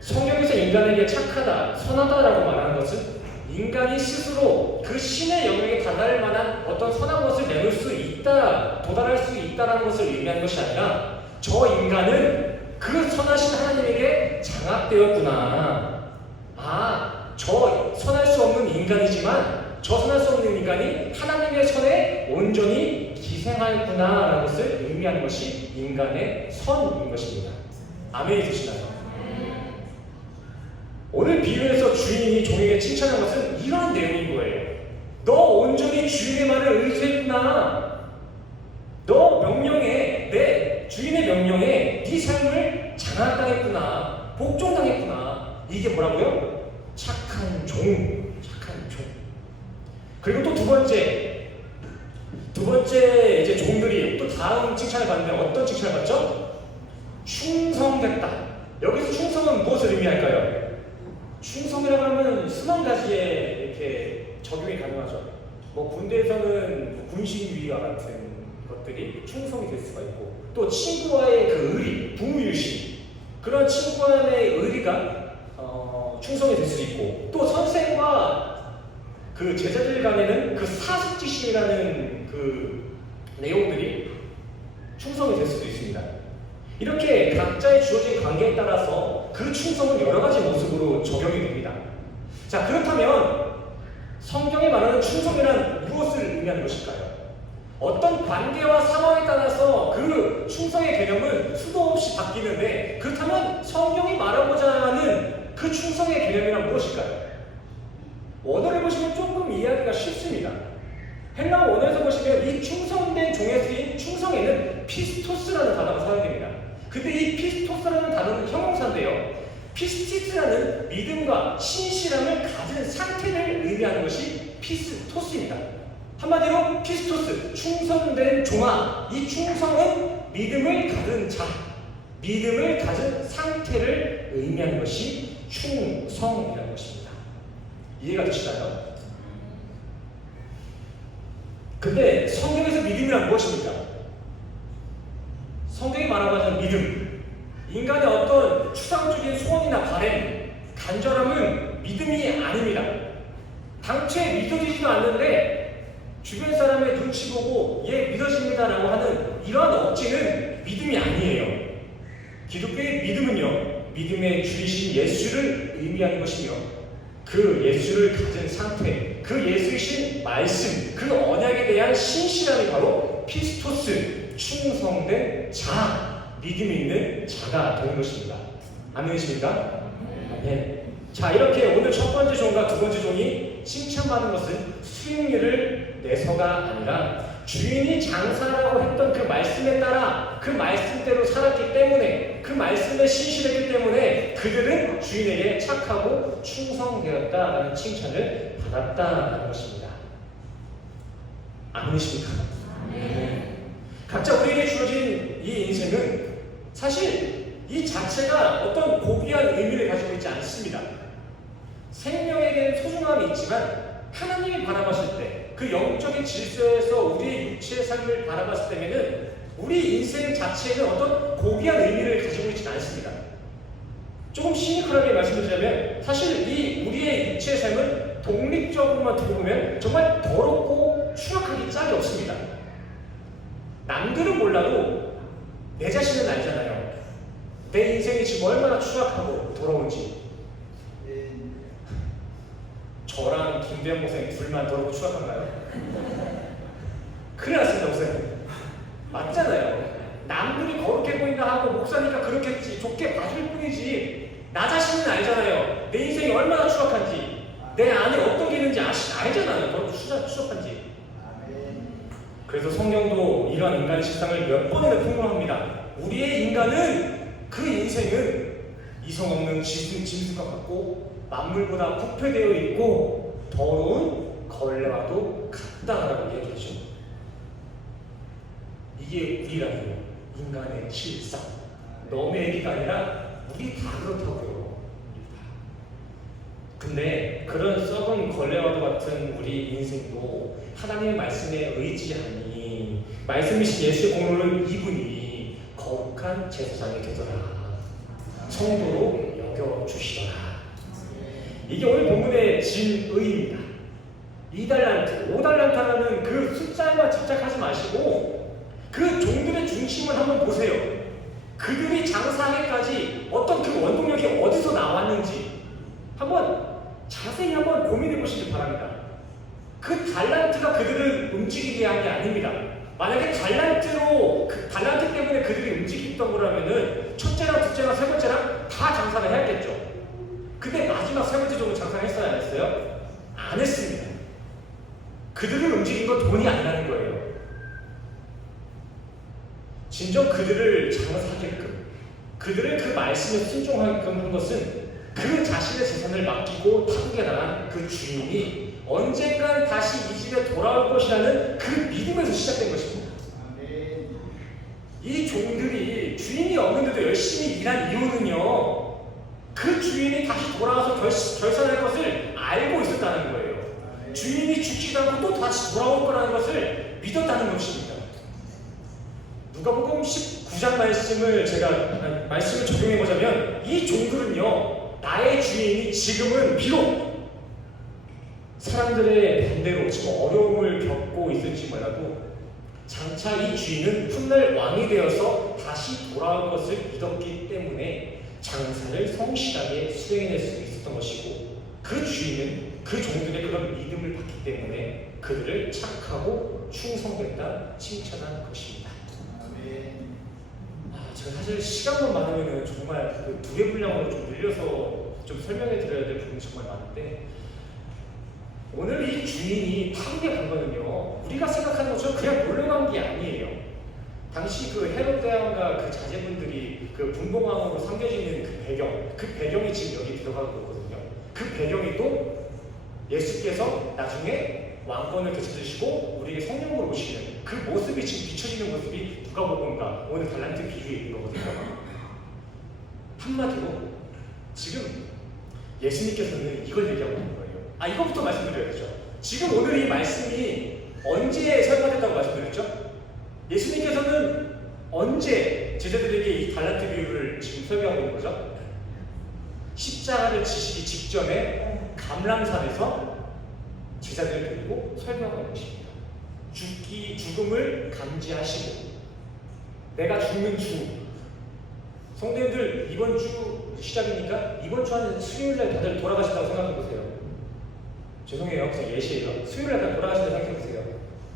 성경에서 인간에게 착하다, 선하다라고 말하는 것은 인간이 스스로 그 신의 영역에 다다를 만한 어떤 선한 것을 내놓을 수 있다, 도달할 수 있다는 것을 의미하는 것이 아니라 저 인간은 그 선하신 하나님에게 장악되었구나. 아, 저 선할 수 없는 인간이지만 저선할 수 없는 인간이 하나님의 선에 온전히 기생하였구나라는 것을 의미하는 것이 인간의 선인 것입니다. 아멘이 되시나요? 오늘 비유에서 주인이 종에게 칭찬한 것은 이런 내용인 거예요. 너 온전히 주인의 말을 의지했구나. 너 명령에, 내 주인의 명령에 네 삶을 장악당했구나. 복종당했구나. 이게 뭐라고요? 착한 종. 착한 종. 그리고 또 두 번째 이제 종들이 또 다음 칭찬을 받는데 어떤 칭찬을 받죠? 충성됐다. 여기서 충성은 무엇을 의미할까요? 충성이라고 하면 수만 가지에 이렇게 적용이 가능하죠. 뭐 군대에서는 군신위와 같은 것들이 충성이 될 수가 있고, 또 친구와의 그 의리, 부무유시, 그런 친구 간의 의리가 충성이 될 수 있고, 또 선생과 그 제자들 간에는 그 사숙지심이라는 그 내용들이 충성이 될 수도 있습니다. 이렇게 각자의 주어진 관계에 따라서 그 충성은 여러 가지 모습으로 적용이 됩니다. 자, 그렇다면 성경이 말하는 충성이란 무엇을 의미하는 것일까요? 어떤 관계와 상황에 따라서 그 충성의 개념은 수도 없이 바뀌는데, 그렇다면 성경이 말하고자 하는 그 충성의 개념이란 무엇일까요? 원어를 보시면 조금 이해하기가 쉽습니다. 헬라 원어에서 보시면 이 충성된 종에 쓰인 충성에는 피스토스라는 단어가 사용됩니다. 근데 이 피스토스라는 단어는 형용사인데요. 피스티스라는 믿음과 신실함을 가진 상태를 의미하는 것이 피스토스입니다. 한마디로 피스토스, 충성된 종아. 이 충성은 믿음을 가진 자, 믿음을 가진 상태를 의미하는 것이 충성이라는 것입니다. 이해가 되시나요? 근데 성경에서 믿음이란 무엇입니까? 성경이 말하는 믿음, 인간의 어떤 추상적인 소원이나 바램, 간절함은 믿음이 아닙니다. 당초에 믿어지지도 않는데 주변 사람의 눈치 보고 얘 믿어집니다라고 하는 이러한 억지는 믿음이 아니에요. 기독교의 믿음은요, 믿음의 주이신 예수를 의미하는 것이며, 그 예수를 가진 상태, 그 예수이신 말씀, 그 언약에 대한 신실함이 바로 피스토스, 충성된 자, 믿음이 있는 자가 되는 것입니다. 아멘이십니까? 네. 자, 이렇게 오늘 첫 번째 종과 두 번째 종이 칭찬받는 것은 수익률을 내서가 아니라 주인이 장사라고 했던 그 말씀에 따라 그 말씀대로 살았기 때문에, 그 말씀에 신실했기 때문에 그들은 주인에게 착하고 충성되었다라는 칭찬을 받았다라는 것입니다. 아멘이십니까? 네. 각자 우리에게 주어진 이 인생은 사실 이 자체가 어떤 고귀한 의미를 가지고 있지 않습니다. 생명에게는 소중함이 있지만 하나님이 바라봤을 때, 그 영적인 질서에서 우리의 육체의 삶을 바라봤을 때에는 우리 인생 자체는 어떤 고귀한 의미를 가지고 있지는 않습니다. 조금 시니컬하게 말씀드리자면 사실 이 우리의 육체의 삶은 독립적으로만 두고 보면 정말 더럽고 추악하기 짝이 없습니다. 남들은 몰라도 내 자신은 알잖아요. 내 인생이 지금 얼마나 추악하고 더러운지. 저랑 김대현 목사님 둘만 더럽고 추악한가요? 큰일 났습니다, 목사님. 맞잖아요. 남들이 거룩해 보인다 하고 목사니까 그렇게 좋게 봐줄 뿐이지 나 자신은 알잖아요. 내 인생이 얼마나 추악한지, 내 안에 어떤 게 있는지 알잖아요. 더럽고 추악한지. 그래서 성경도 이러한 인간의 실상을 몇 번이나 폭로합니다. 우리의 인간은, 그 인생은 이성 없는 짐승과 같고 만물보다 부패되어 있고 더러운 걸레와도 같다라고 얘기하죠. 이게 우리라는 인간의 실상. 너의 얘기가 아니라 우리 다 그렇다고요. 근데 그런 썩은 걸레와도 같은 우리 인생도 하나님의 말씀에 의지하니 말씀이신 예수의 공로를 이분이 거룩한 제사장이 되더라. 성도로 여겨주시더라. 이게 오늘 본문의 진의입니다. 2달란트, 5달란트라는 그 숫자에만 집착하지 마시고 그 종들의 중심을 한번 보세요. 그들이 장사하기까지 어떤 그 원동력이 어디서 나왔는지 한번 자세히 한번 고민해 보시기 바랍니다. 그 달란트가 그들을 움직이게 한 게 아닙니다. 만약에 달란트 때문에 그들이 움직였던 거라면은 첫째랑 둘째랑 세 번째랑 다 장사를 해야겠죠. 근데 마지막 세 번째 종은 장사를 했어요, 안 했어요? 안 했습니다. 그들을 움직인 건 돈이 아니라는 거예요. 진정 그들을 장사하게끔, 그들을 그 말씀에 순종하게끔 한 것은 그 자신의 재산을 맡기고 타국에 나간 그 주인이 언젠간 다시 이 집에 돌아올 것이라는 그 믿음에서 시작된 것입니다. 이 종들이 주인이 없는데도 열심히 일한 이유는요, 그 주인이 다시 돌아와서 결산할 것을 알고 있었다는 거예요. 주인이 죽지도 않고 또 다시 돌아올 거라는 것을 믿었다는 것입니다. 누가복음 19장 말씀을 적용해 보자면, 이 종들은요, 나의 주인이 지금은 비록 사람들의 반대로 지금 어려움을 겪고 있을지 몰라도 장차 이 주인은 훗날 왕이 되어서 다시 돌아올 것을 믿었기 때문에 장사를 성실하게 수행해낼 수 있었던 것이고, 그 주인은 그 종들의 그런 믿음을 받기 때문에 그들을 착하고 충성됐다 칭찬한 것입니다. 제가 사실 시간만 많으면 정말 그 두 배 분량으로 좀 늘려서 좀 설명해 드려야 될 부분이 정말 많은데, 오늘 이 주인이 타국에 간 거는요, 우리가 생각하는 것처럼 그냥 놀러 간 게 아니에요. 당시 그 헤롯 대왕과 그 자제분들이 그 분봉왕으로 삼겨지는 그 배경이 지금 여기 들어가고 있거든요. 그 배경이 또 예수께서 나중에 왕권을 되찾으시고 우리에게 성령으로 오시는 그 모습이 지금 비춰지는 모습이 누가복음과 오늘 달란트 비유에 있는 거거든요. 한마디로 지금 예수님께서는 이걸 얘기하고 있는 거예요. 이것부터 말씀드려야죠. 지금 오늘 이 말씀이 언제 설파됐다고 말씀드렸죠? 예수님께서는 언제 제자들에게 이 달란트 비유를 지금 설명하고 있는 거죠? 십자가를 지시기 직전에 감람산에서 제자들을 데리고 설명하는 것입니다. 죽음을 감지하시고, 내가 죽는 주, 성도님들 이번 주 시작이니까 이번 주 한 수요일날 다들 돌아가신다고 생각해보세요. 죄송해요, 그냥 예시예요. 수요일날 다들 돌아가신다고 생각해보세요.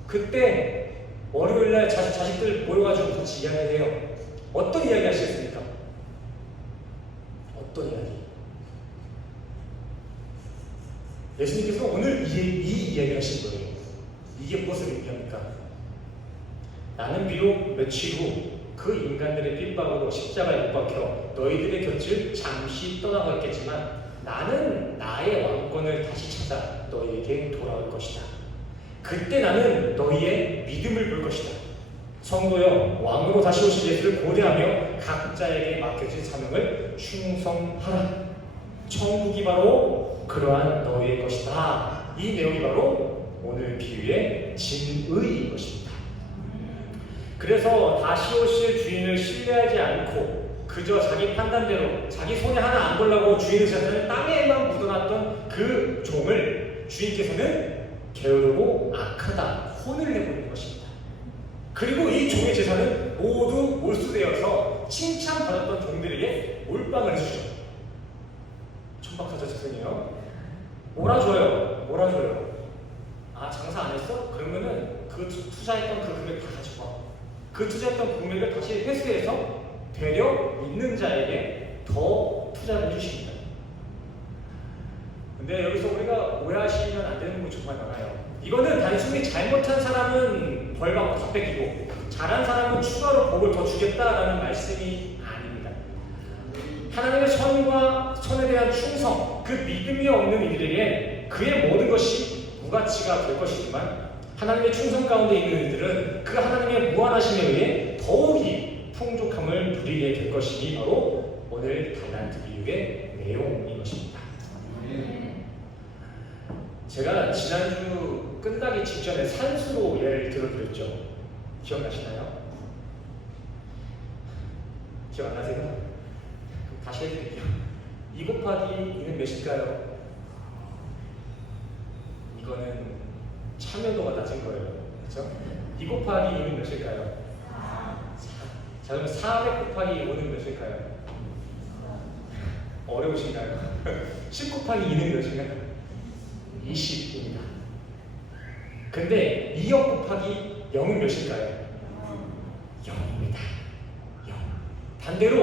그때 월요일날 자식들 모여가지고 같이 이야기해요. 어떤 이야기 하시겠습니까? 어떤 이야기? 예수님께서 오늘 이 이야기를 하신 거예요. 이게 무엇을 의미합니까? 나는 비록 며칠 후 그 인간들의 핍박으로 십자가에 못 박혀 너희들의 곁을 잠시 떠나갔겠지만, 나는 나의 왕권을 다시 찾아 너희에게 돌아올 것이다. 그때 나는 너희의 믿음을 볼 것이다. 성도여, 왕으로 다시 오실 예수를 고대하며 각자에게 맡겨진 사명을 충성하라. 천국이 바로 그러한 너희의 것이다. 이 내용이 바로 오늘 비유의 진의인 것입니다. 그래서 다시 오실 주인을 신뢰하지 않고 그저 자기 판단대로 자기 손에 하나 안 보려고 주인의 재산을 땅에만 묻어놨던 그 종을 주인께서는 게으르고 악하다 혼을 내보는 것입니다. 그리고 이 종의 재산은 모두 몰수되어서 칭찬받았던 종들에게 몰빵을 해주죠. 천박하죠, 죄송해요. 몰아줘요. 장사 안 했어? 그러면은 그 투자했던 그 금액 다 가져와. 그 투자했던 금액을 다시 회수해서 되려 있는 자에게 더 투자를 해주십니다. 근데 여기서 우리가 오해하시면 안 되는 부분이 정말 많아요. 이거는 단순히 잘못한 사람은 벌받고 다 뺏기고 잘한 사람은 추가로 복을 더 주겠다라는 말씀이 아닙니다. 하나님의 선에 대한 충성, 그 믿음이 없는 이들에게 그의 모든 것이 무가치가 될 것이지만, 하나님의 충성 가운데 있는 이들은 그 하나님의 무한하심에 의해 더욱이 풍족함을 누리게 될 것이니 바로 오늘 달란트 비유의 내용인 것입니다. 제가 지난주 끝나기 직전에 산수로 예를 들어드렸죠. 기억나시나요? 기억 안 나세요? 그럼 다시 해드릴게요. 2 곱하기 2는 몇일까요? 이거는 참여도가 낮은 거예요. 그렇죠? 2 곱하기 2는 몇일까요? 4. 자, 그럼 400 곱하기 5는 몇일까요? 어려우신가요? 10 곱하기 2는 몇인가요? 20입니다. 근데 2억 곱하기 0은 몇일까요? 0입니다. 0. 반대로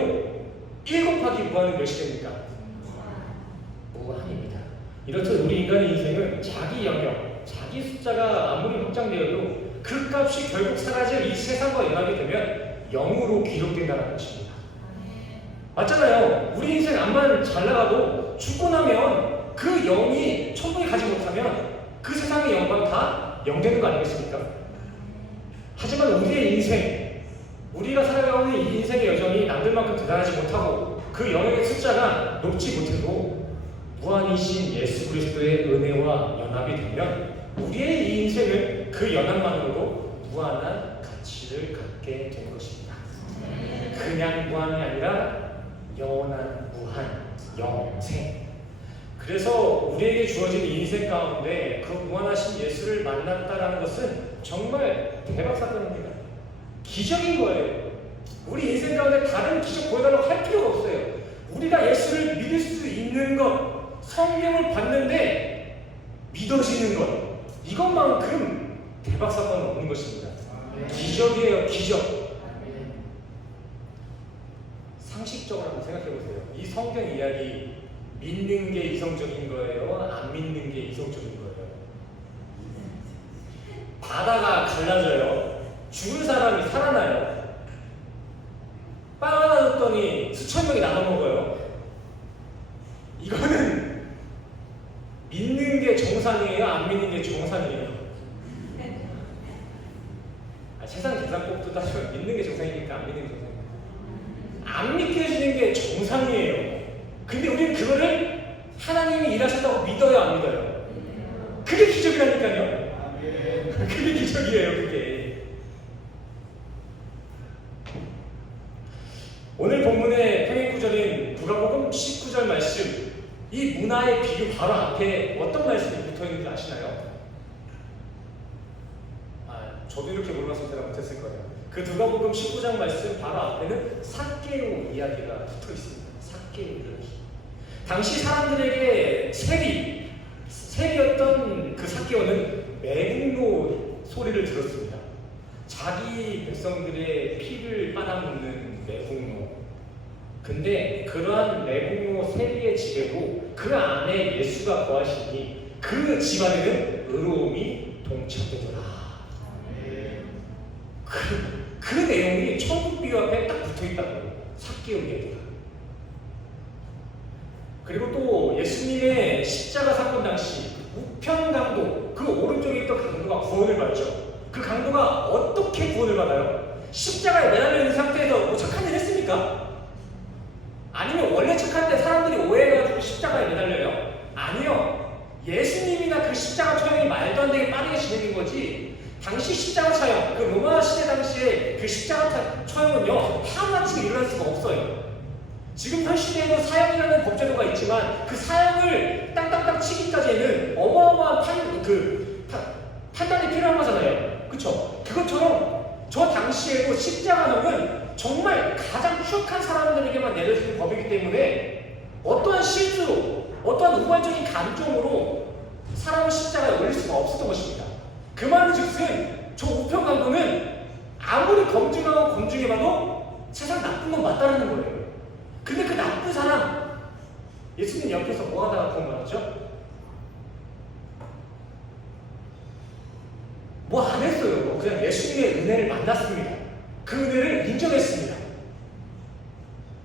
1 곱하기 무한은 몇이 됩니까? 무한입니다. 이렇듯 우리 인간의 인생은 자기 영역, 자기 숫자가 아무리 확장되어도 그 값이 결국 사라질 이 세상과 연합이 되면 0으로 기록된다는 것입니다. 맞잖아요. 우리 인생 암만 잘 나가도 죽고 나면 그 0이 충분히 가지 못하면 그 세상의 영광 다 0 되는 거 아니겠습니까? 하지만 우리의 인생, 우리가 살아가고 있는 이 인생의 여정이 남들만큼 대단하지 못하고 그 영역의 숫자가 높지 못해도 무한이신 예수 그리스도의 은혜와 연합이 되면 우리의 이 인생은 그 연합만으로도 무한한 가치를 갖게 되는 것입니다. 그냥 무한이 아니라 영원한 무한, 영생. 그래서 우리에게 주어진 인생 가운데 그 무한하신 예수를 만났다라는 것은 정말 대박 사건입니다. 기적인 거예요. 우리 인생 가운데 다른 기적 보여달라고 할 필요가 없어요. 우리가 예수를 믿을 수 있는 것, 성령을 받는데 믿어지는 것, 이것만큼 대박 사건은 없는 것입니다. 기적이에요, 기적. 상식적으로 한번 생각해 보세요. 이 성경 이야기 믿는 게 이성적인 거예요? 안 믿는 게 이성적인 거예요? 바다가 갈라져요. 죽은 사람이 살아나요. 빵 하나 줬더니 수천 명이 나눠 먹어요. 이거는 믿는 게 정상이에요? 안 믿는 게 정상이에요? 세상 계산법도 따지면 믿는 게 정상이니까 안 믿는 게 정상이에요. 안 믿게 해주는 게 정상이에요. 근데 우리는 그거를 하나님이 일하셨다고 믿어요, 안 믿어요? 그게 기적이라니까요. 그게 기적이에요, 그게. 오늘 본문의 평행 구절인 누가복음 19절 말씀, 이 문화의 비유 바로 앞에 어떤 말씀이 붙어 있는지 아시나요? 저도 이렇게 몰라서 대답 못했을 거예요. 그 누가복음 19장 말씀 바로 앞에는 삭개오 이야기가 붙어 있습니다. 삭개오 이야기. 당시 사람들에게 세리였던 그 삭개오는 매국노 소리를 들었습니다. 자기 백성들의 피를 빨아먹는 매국노. 근데 그러한 매국노 세리의 집에도 그 안에 예수가 거하시니 그 집안에는 의로움이 동참되더라. 그 내용이 천국 비유 앞에 딱 붙어 있다고. 삭개오 이야기가. 그리고 또 예수님의 십자가 사건 당시 우편 강도, 그 오른쪽에 있던 강도가 구원을 받죠. 그 강도가 어떻게 구원을 받아요? 십자가에 매달려 있는 상태에서 뭐 착한 일 했습니까? 아니면 원래 착한데 사람들이 오해해가지고 십자가에 매달려요? 아니요. 예수님이나 그 십자가 처형이 말도 안 되게 빠르게 진행된 거지. 당시 십자가 처형, 그 로마 시대 당시에 그 십자가 처형은요 하루아침에 일어날 수가 없어요. 지금 현 시대에도 사형이라는 법제도가 있지만 그 사형을 땅땅땅 치기까지는 어마어마한 판단이 필요한 거잖아요. 그쵸? 그것처럼 저 당시에도 십자가형은 정말 가장 추악한 사람들에게만 내려지는 법이기 때문에 어떠한 실수로, 어떠한 우발적인 감정으로 사람을 십자가에 올릴 수가 없었던 것입니다. 그 말은 즉슨 저 우편 강도는 아무리 검증하고 검증해봐도 세상 나쁜 건 맞다는 거예요. 근데 그 나쁜 사람, 예수님 옆에서 뭐 하다가 구원 받았죠? 뭐 안 했어요. 그냥 예수님의 은혜를 만났습니다. 그 은혜를 인정했습니다.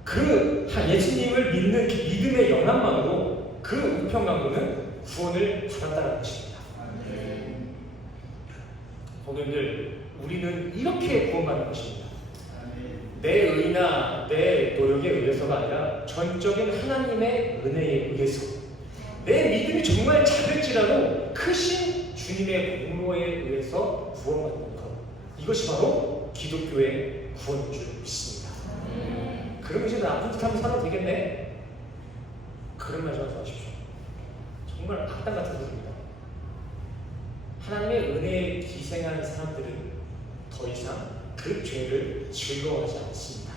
그 예수님을 믿는 믿음의 연합만으로 그 우편 강도는 구원을 받았다는 것입니다. 성도님들, 우리는 이렇게 구원받는 것입니다. 내 의나 내 노력에 의해서가 아니라 전적인 하나님의 은혜에 의해서, 내 믿음이 정말 작을지라도 크신 주님의 공로에 의해서 구원받는 것, 이것이 바로 기독교의 구원인 줄 믿습니다. 그럼 이제 나쁜 짓 하면 살아도 되겠네? 그런 말 좀 하지 마십시오. 정말 악당 같은 소리입니다. 하나님의 은혜에 기생한 사람들은 더 이상 그 죄를 즐거워하지 않습니다.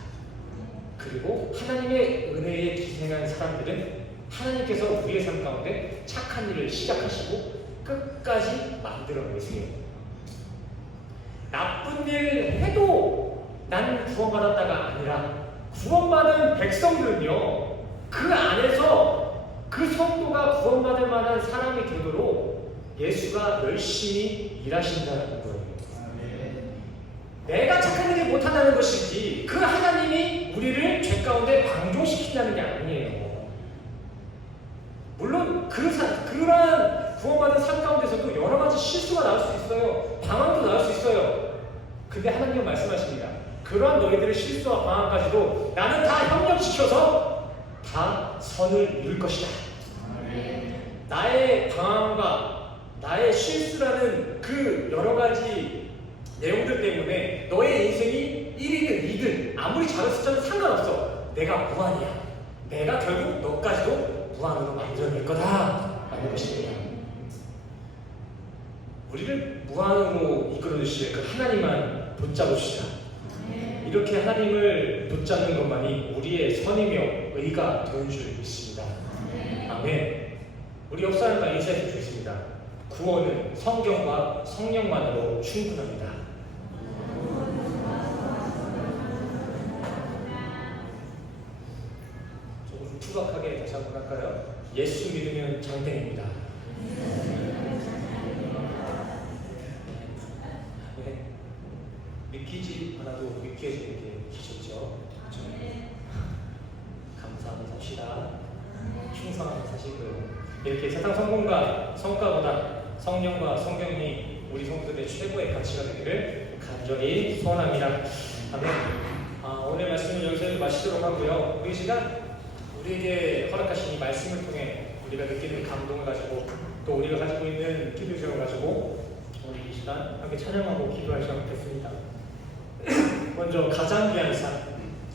그리고 하나님의 은혜에 기생한 사람들은 하나님께서 우리의 삶 가운데 착한 일을 시작하시고 끝까지 만들어내세요. 나쁜 일 해도 난 구원받았다가 아니라 구원받은 백성들은요, 그 안에서 그 성도가 구원받을 만한 사람이 되도록 예수가 열심히 일하신다는 거예요. 내가 착한 일을 못한다는 것이지 그 하나님이 우리를 죄 가운데 방종시킨다는 게 아니에요. 물론 그러한 구원받은 삶 가운데서도 여러 가지 실수가 나올 수 있어요. 방황도 나올 수 있어요. 근데 하나님은 말씀하십니다. 그러한 너희들의 실수와 방황까지도 나는 다 협력시켜서 다 선을 이룰 것이다. 나의 방황과 나의 실수라는 그 여러 가지 내용들 때문에 너의 인생이 1이든 2든 아무리 잘했을지는 상관없어. 내가 무한이야. 내가 결국 너까지도 무한으로 만들어낼 거다 라는 것입니다. 우리를 무한으로 이끌어주실 그 하나님만 붙잡읍시다. 이렇게 하나님을 붙잡는 것만이 우리의 선이며 의가 되는 줄 믿습니다. 아멘. 우리 옆사람과 인사해 주겠습니다. 구원은 성경과 성령만으로 충분합니다. 조금 투박하게 다시 한번 할까요? 예수 믿으면 장땡입니다. 네. 믿기지 않아도 믿겨지는 게 기초죠. 감사하며 삽시다. 충성하며 사시고요. 이렇게 세상 성공과 성과보다 성령과 성경이 우리 성도들의 최고의 가치가 되기를 간절히 소원합니다. 아멘. 오늘 말씀을 여기서 마치도록 하고요. 우리 시간 우리에게 허락하신 이 말씀을 통해 우리가 느끼는 감동을 가지고 또 우리가 가지고 있는 기도 제목을 가지고 우리 이 시간 함께 찬양하고 기도할 시간 갖겠습니다. 먼저 가장 귀한 상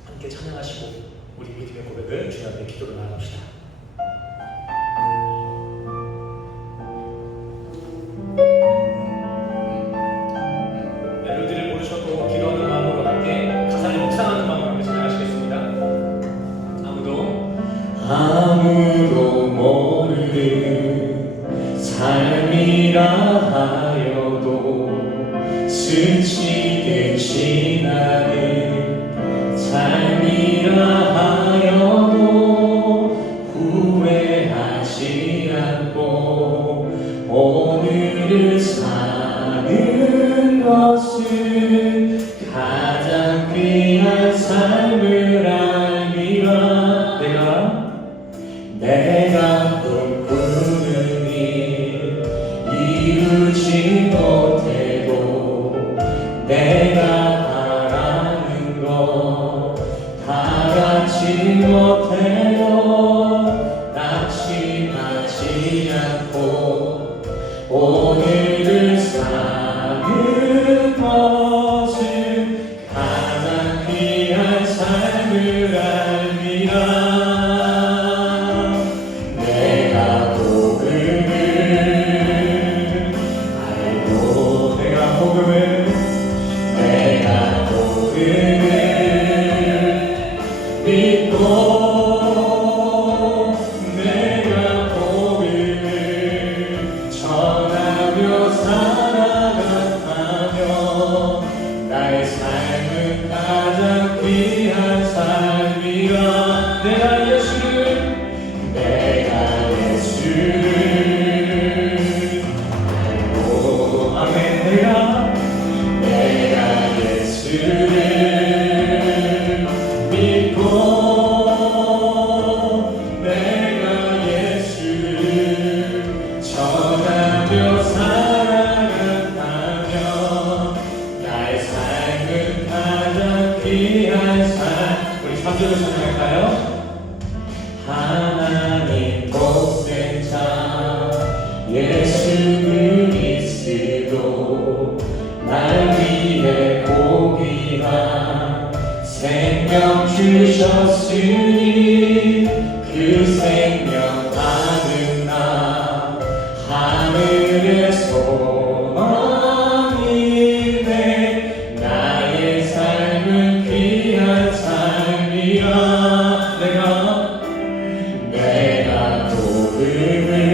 함께 찬양하시고 우리 믿음의 고백을 주님 앞에 기도로 나눕시다. 멜로디를 모르셔도 기도하는 마음으로 함께 가사를 묵상하는 마음으로 함께 찬양하시겠습니다. 아무도 모르는 삶이라 하여도 스치듯 지나는 삶이라 하여도 후회하지 않고 오늘을 사는 것은 가장 귀한 삶을 알미라. 내가 꿈꾸는 일 이루지 못해도 내가 바라는 것 다 갖지 못해도 낙심하지 않고 오늘을 사는 것은 가장 귀한 삶을 알미라. 하나님 복생자 예수 그리스도 날 위해 고귀한 생명 주셨으니 그 생명 받은 나 하늘의 소망이네. 나의 삶은 귀한 삶이라. 내가 복음을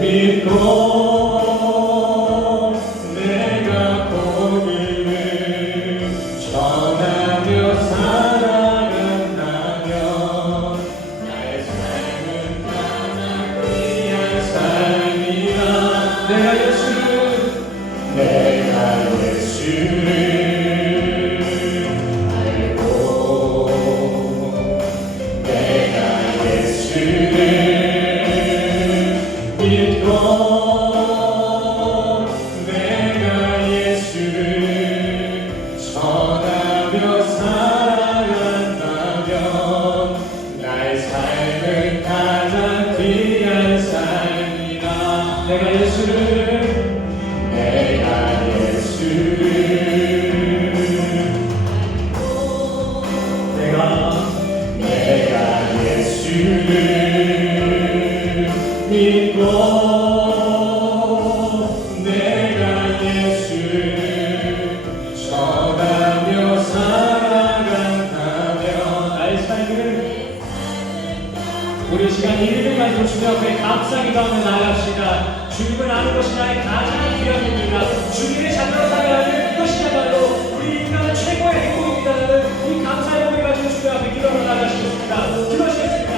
믿고 내가 복음을 전하며 살아간다면 나의 삶은 가장 귀한 삶이라. 내가 예수를 알고 내가 예수를 믿고 내가 예수를 전하며 살아간다면 나의 삶은 가장 귀한 삶이라. 내가 예수를 믿고 내가 예수를 전하며 살아간다면 나의 삶은 우리 시간 이름을 가지고 주님 앞에 감사기도하며 나아갑시다. 주님을 아는 것이 나의 가장 귀한 일입니다. 주님의 자녀로 살아가는 이것이야말로 우리 인간의 최고의 행복입니다라는 이 감사의 몸을 가지고 주님 앞에 기도하며 나아가시겠습니다. 기도하시겠습니다.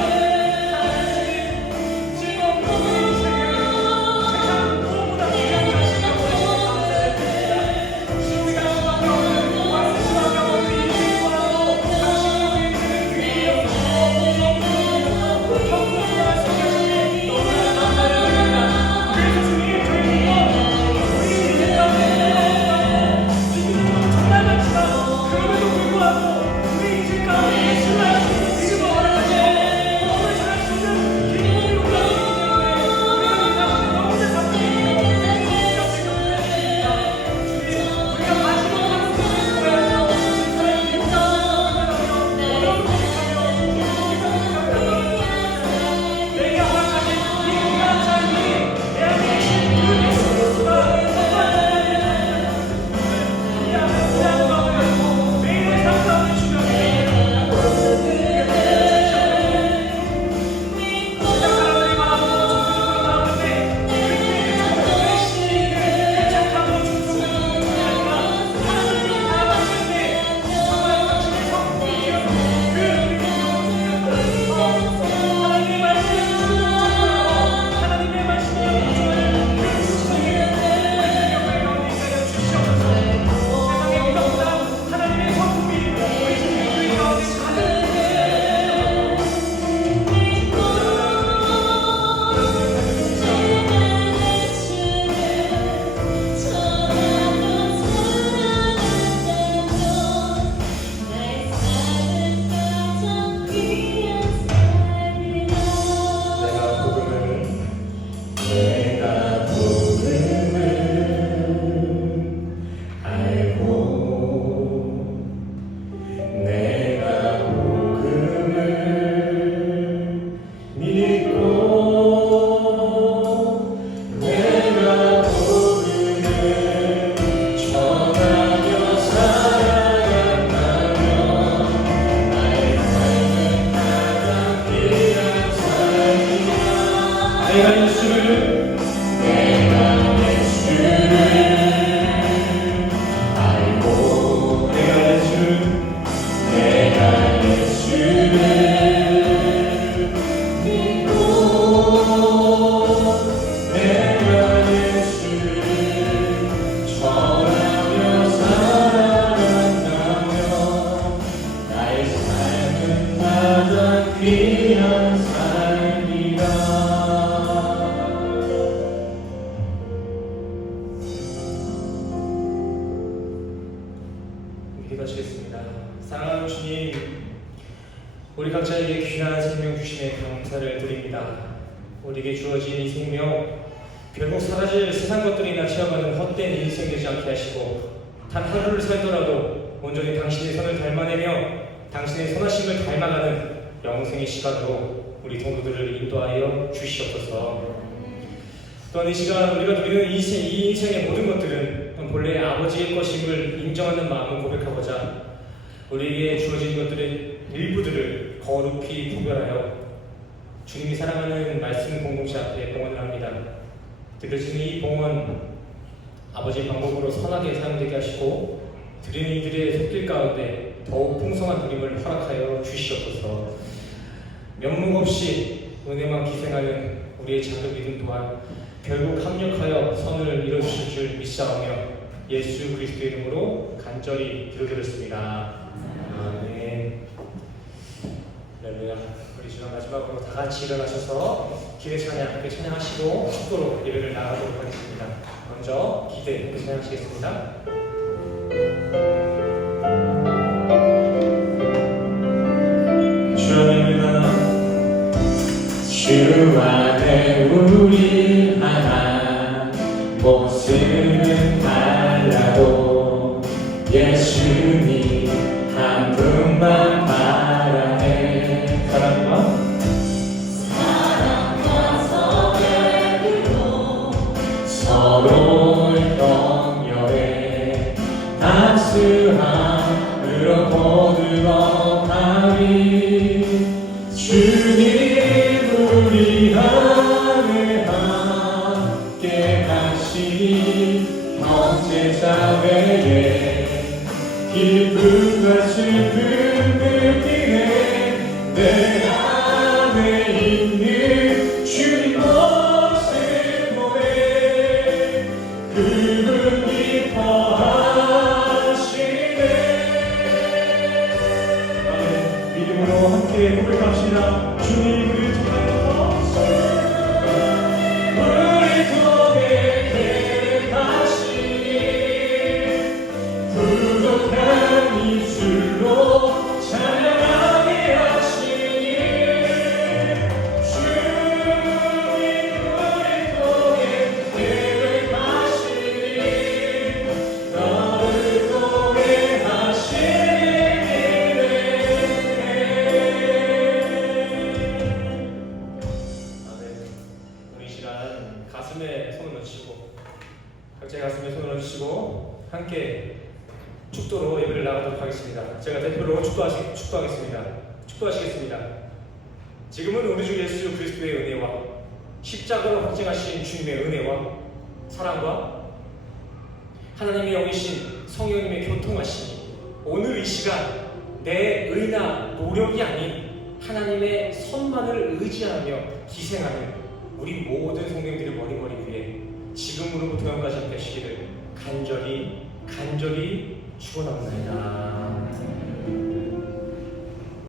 기도하시겠습니다. 사랑하는 주님, 우리 각자에게 귀한 생명 주심에 감사를 드립니다. 우리에게 주어진 이 생명, 결국 사라질 세상 것들이나 체험하는 헛된 인생 되지 않게 하시고 단 하루를 살더라도 온전히 당신의 선을 닮아내며 당신의 선하심을 닮아가는 영생의 시간으로 우리 성도들을 인도하여 주시옵소서. 또한 이 시간 우리가 누리는 이 인생의 모든 것들은 본래 아버지의 것임을 인정하는 마음을 고백하고자 우리에게 주어진 것들의 일부들을 거룩히 구별하여 주님이 사랑하는 말씀 공동체 앞에 봉헌을 합니다. 드려지는 이 봉헌 아버지의 방법으로 선하게 사용되게 하시고 드리는 이들의 손길 가운데 더욱 풍성한 드림을 허락하여 주시옵소서. 면목 없이 은혜만 기생하는 우리의 작은 믿음 또한 결국 합력하여 선을 이루실 줄 믿사오며 예수 그리스도의 이름으로 간절히 기도드렸습니다. 아멘. 할렐루야. 우리 주간 마지막으로 다 같이 일어나셔서 기대 찬양 함께 찬양하시고 축도로 예배를 나가도록 하겠습니다. 먼저 기대 함께 찬양하시겠습니다. 주 안에 우리 하나 모습은 달라도 예수님 한 분만 바라네. 사랑과 성결으로 서로를 격려해 단수함으로 모두 가리 주님 우리 안에 함께 하시니 형제자매의 기쁨과 슬픔 느끼네. 내 안에 있는 주님 모습 보네. 그분 기뻐하시네. 믿음으로 함께 고백합시다. 주님 우리 통해 계획하시니 부족한 입술로 찬양하게 하시니 주님 우리 통해 계획하시니 너를 통해 하시니 우리 시간 가슴에 손을 얹으시고 각자의 가슴에 손을 얹으시고 함께 축도로 예배를 나가도록 하겠습니다. 제가 대표로 축도하겠습니다. 축도하시겠습니다. 지금은 우리 주 예수 그리스도의 은혜와 십자가로 확증하신 주님의 은혜와 사랑과 하나님의 영이신 성령님의 교통하심이 오늘 이 시간 내 의나 노력이 아닌 하나님의 선만을 의지하며 기생하는 우리 모든 성도님들의 머리머리 위에 지금으로부터 영까지 되시기를 간절히 축원합니다.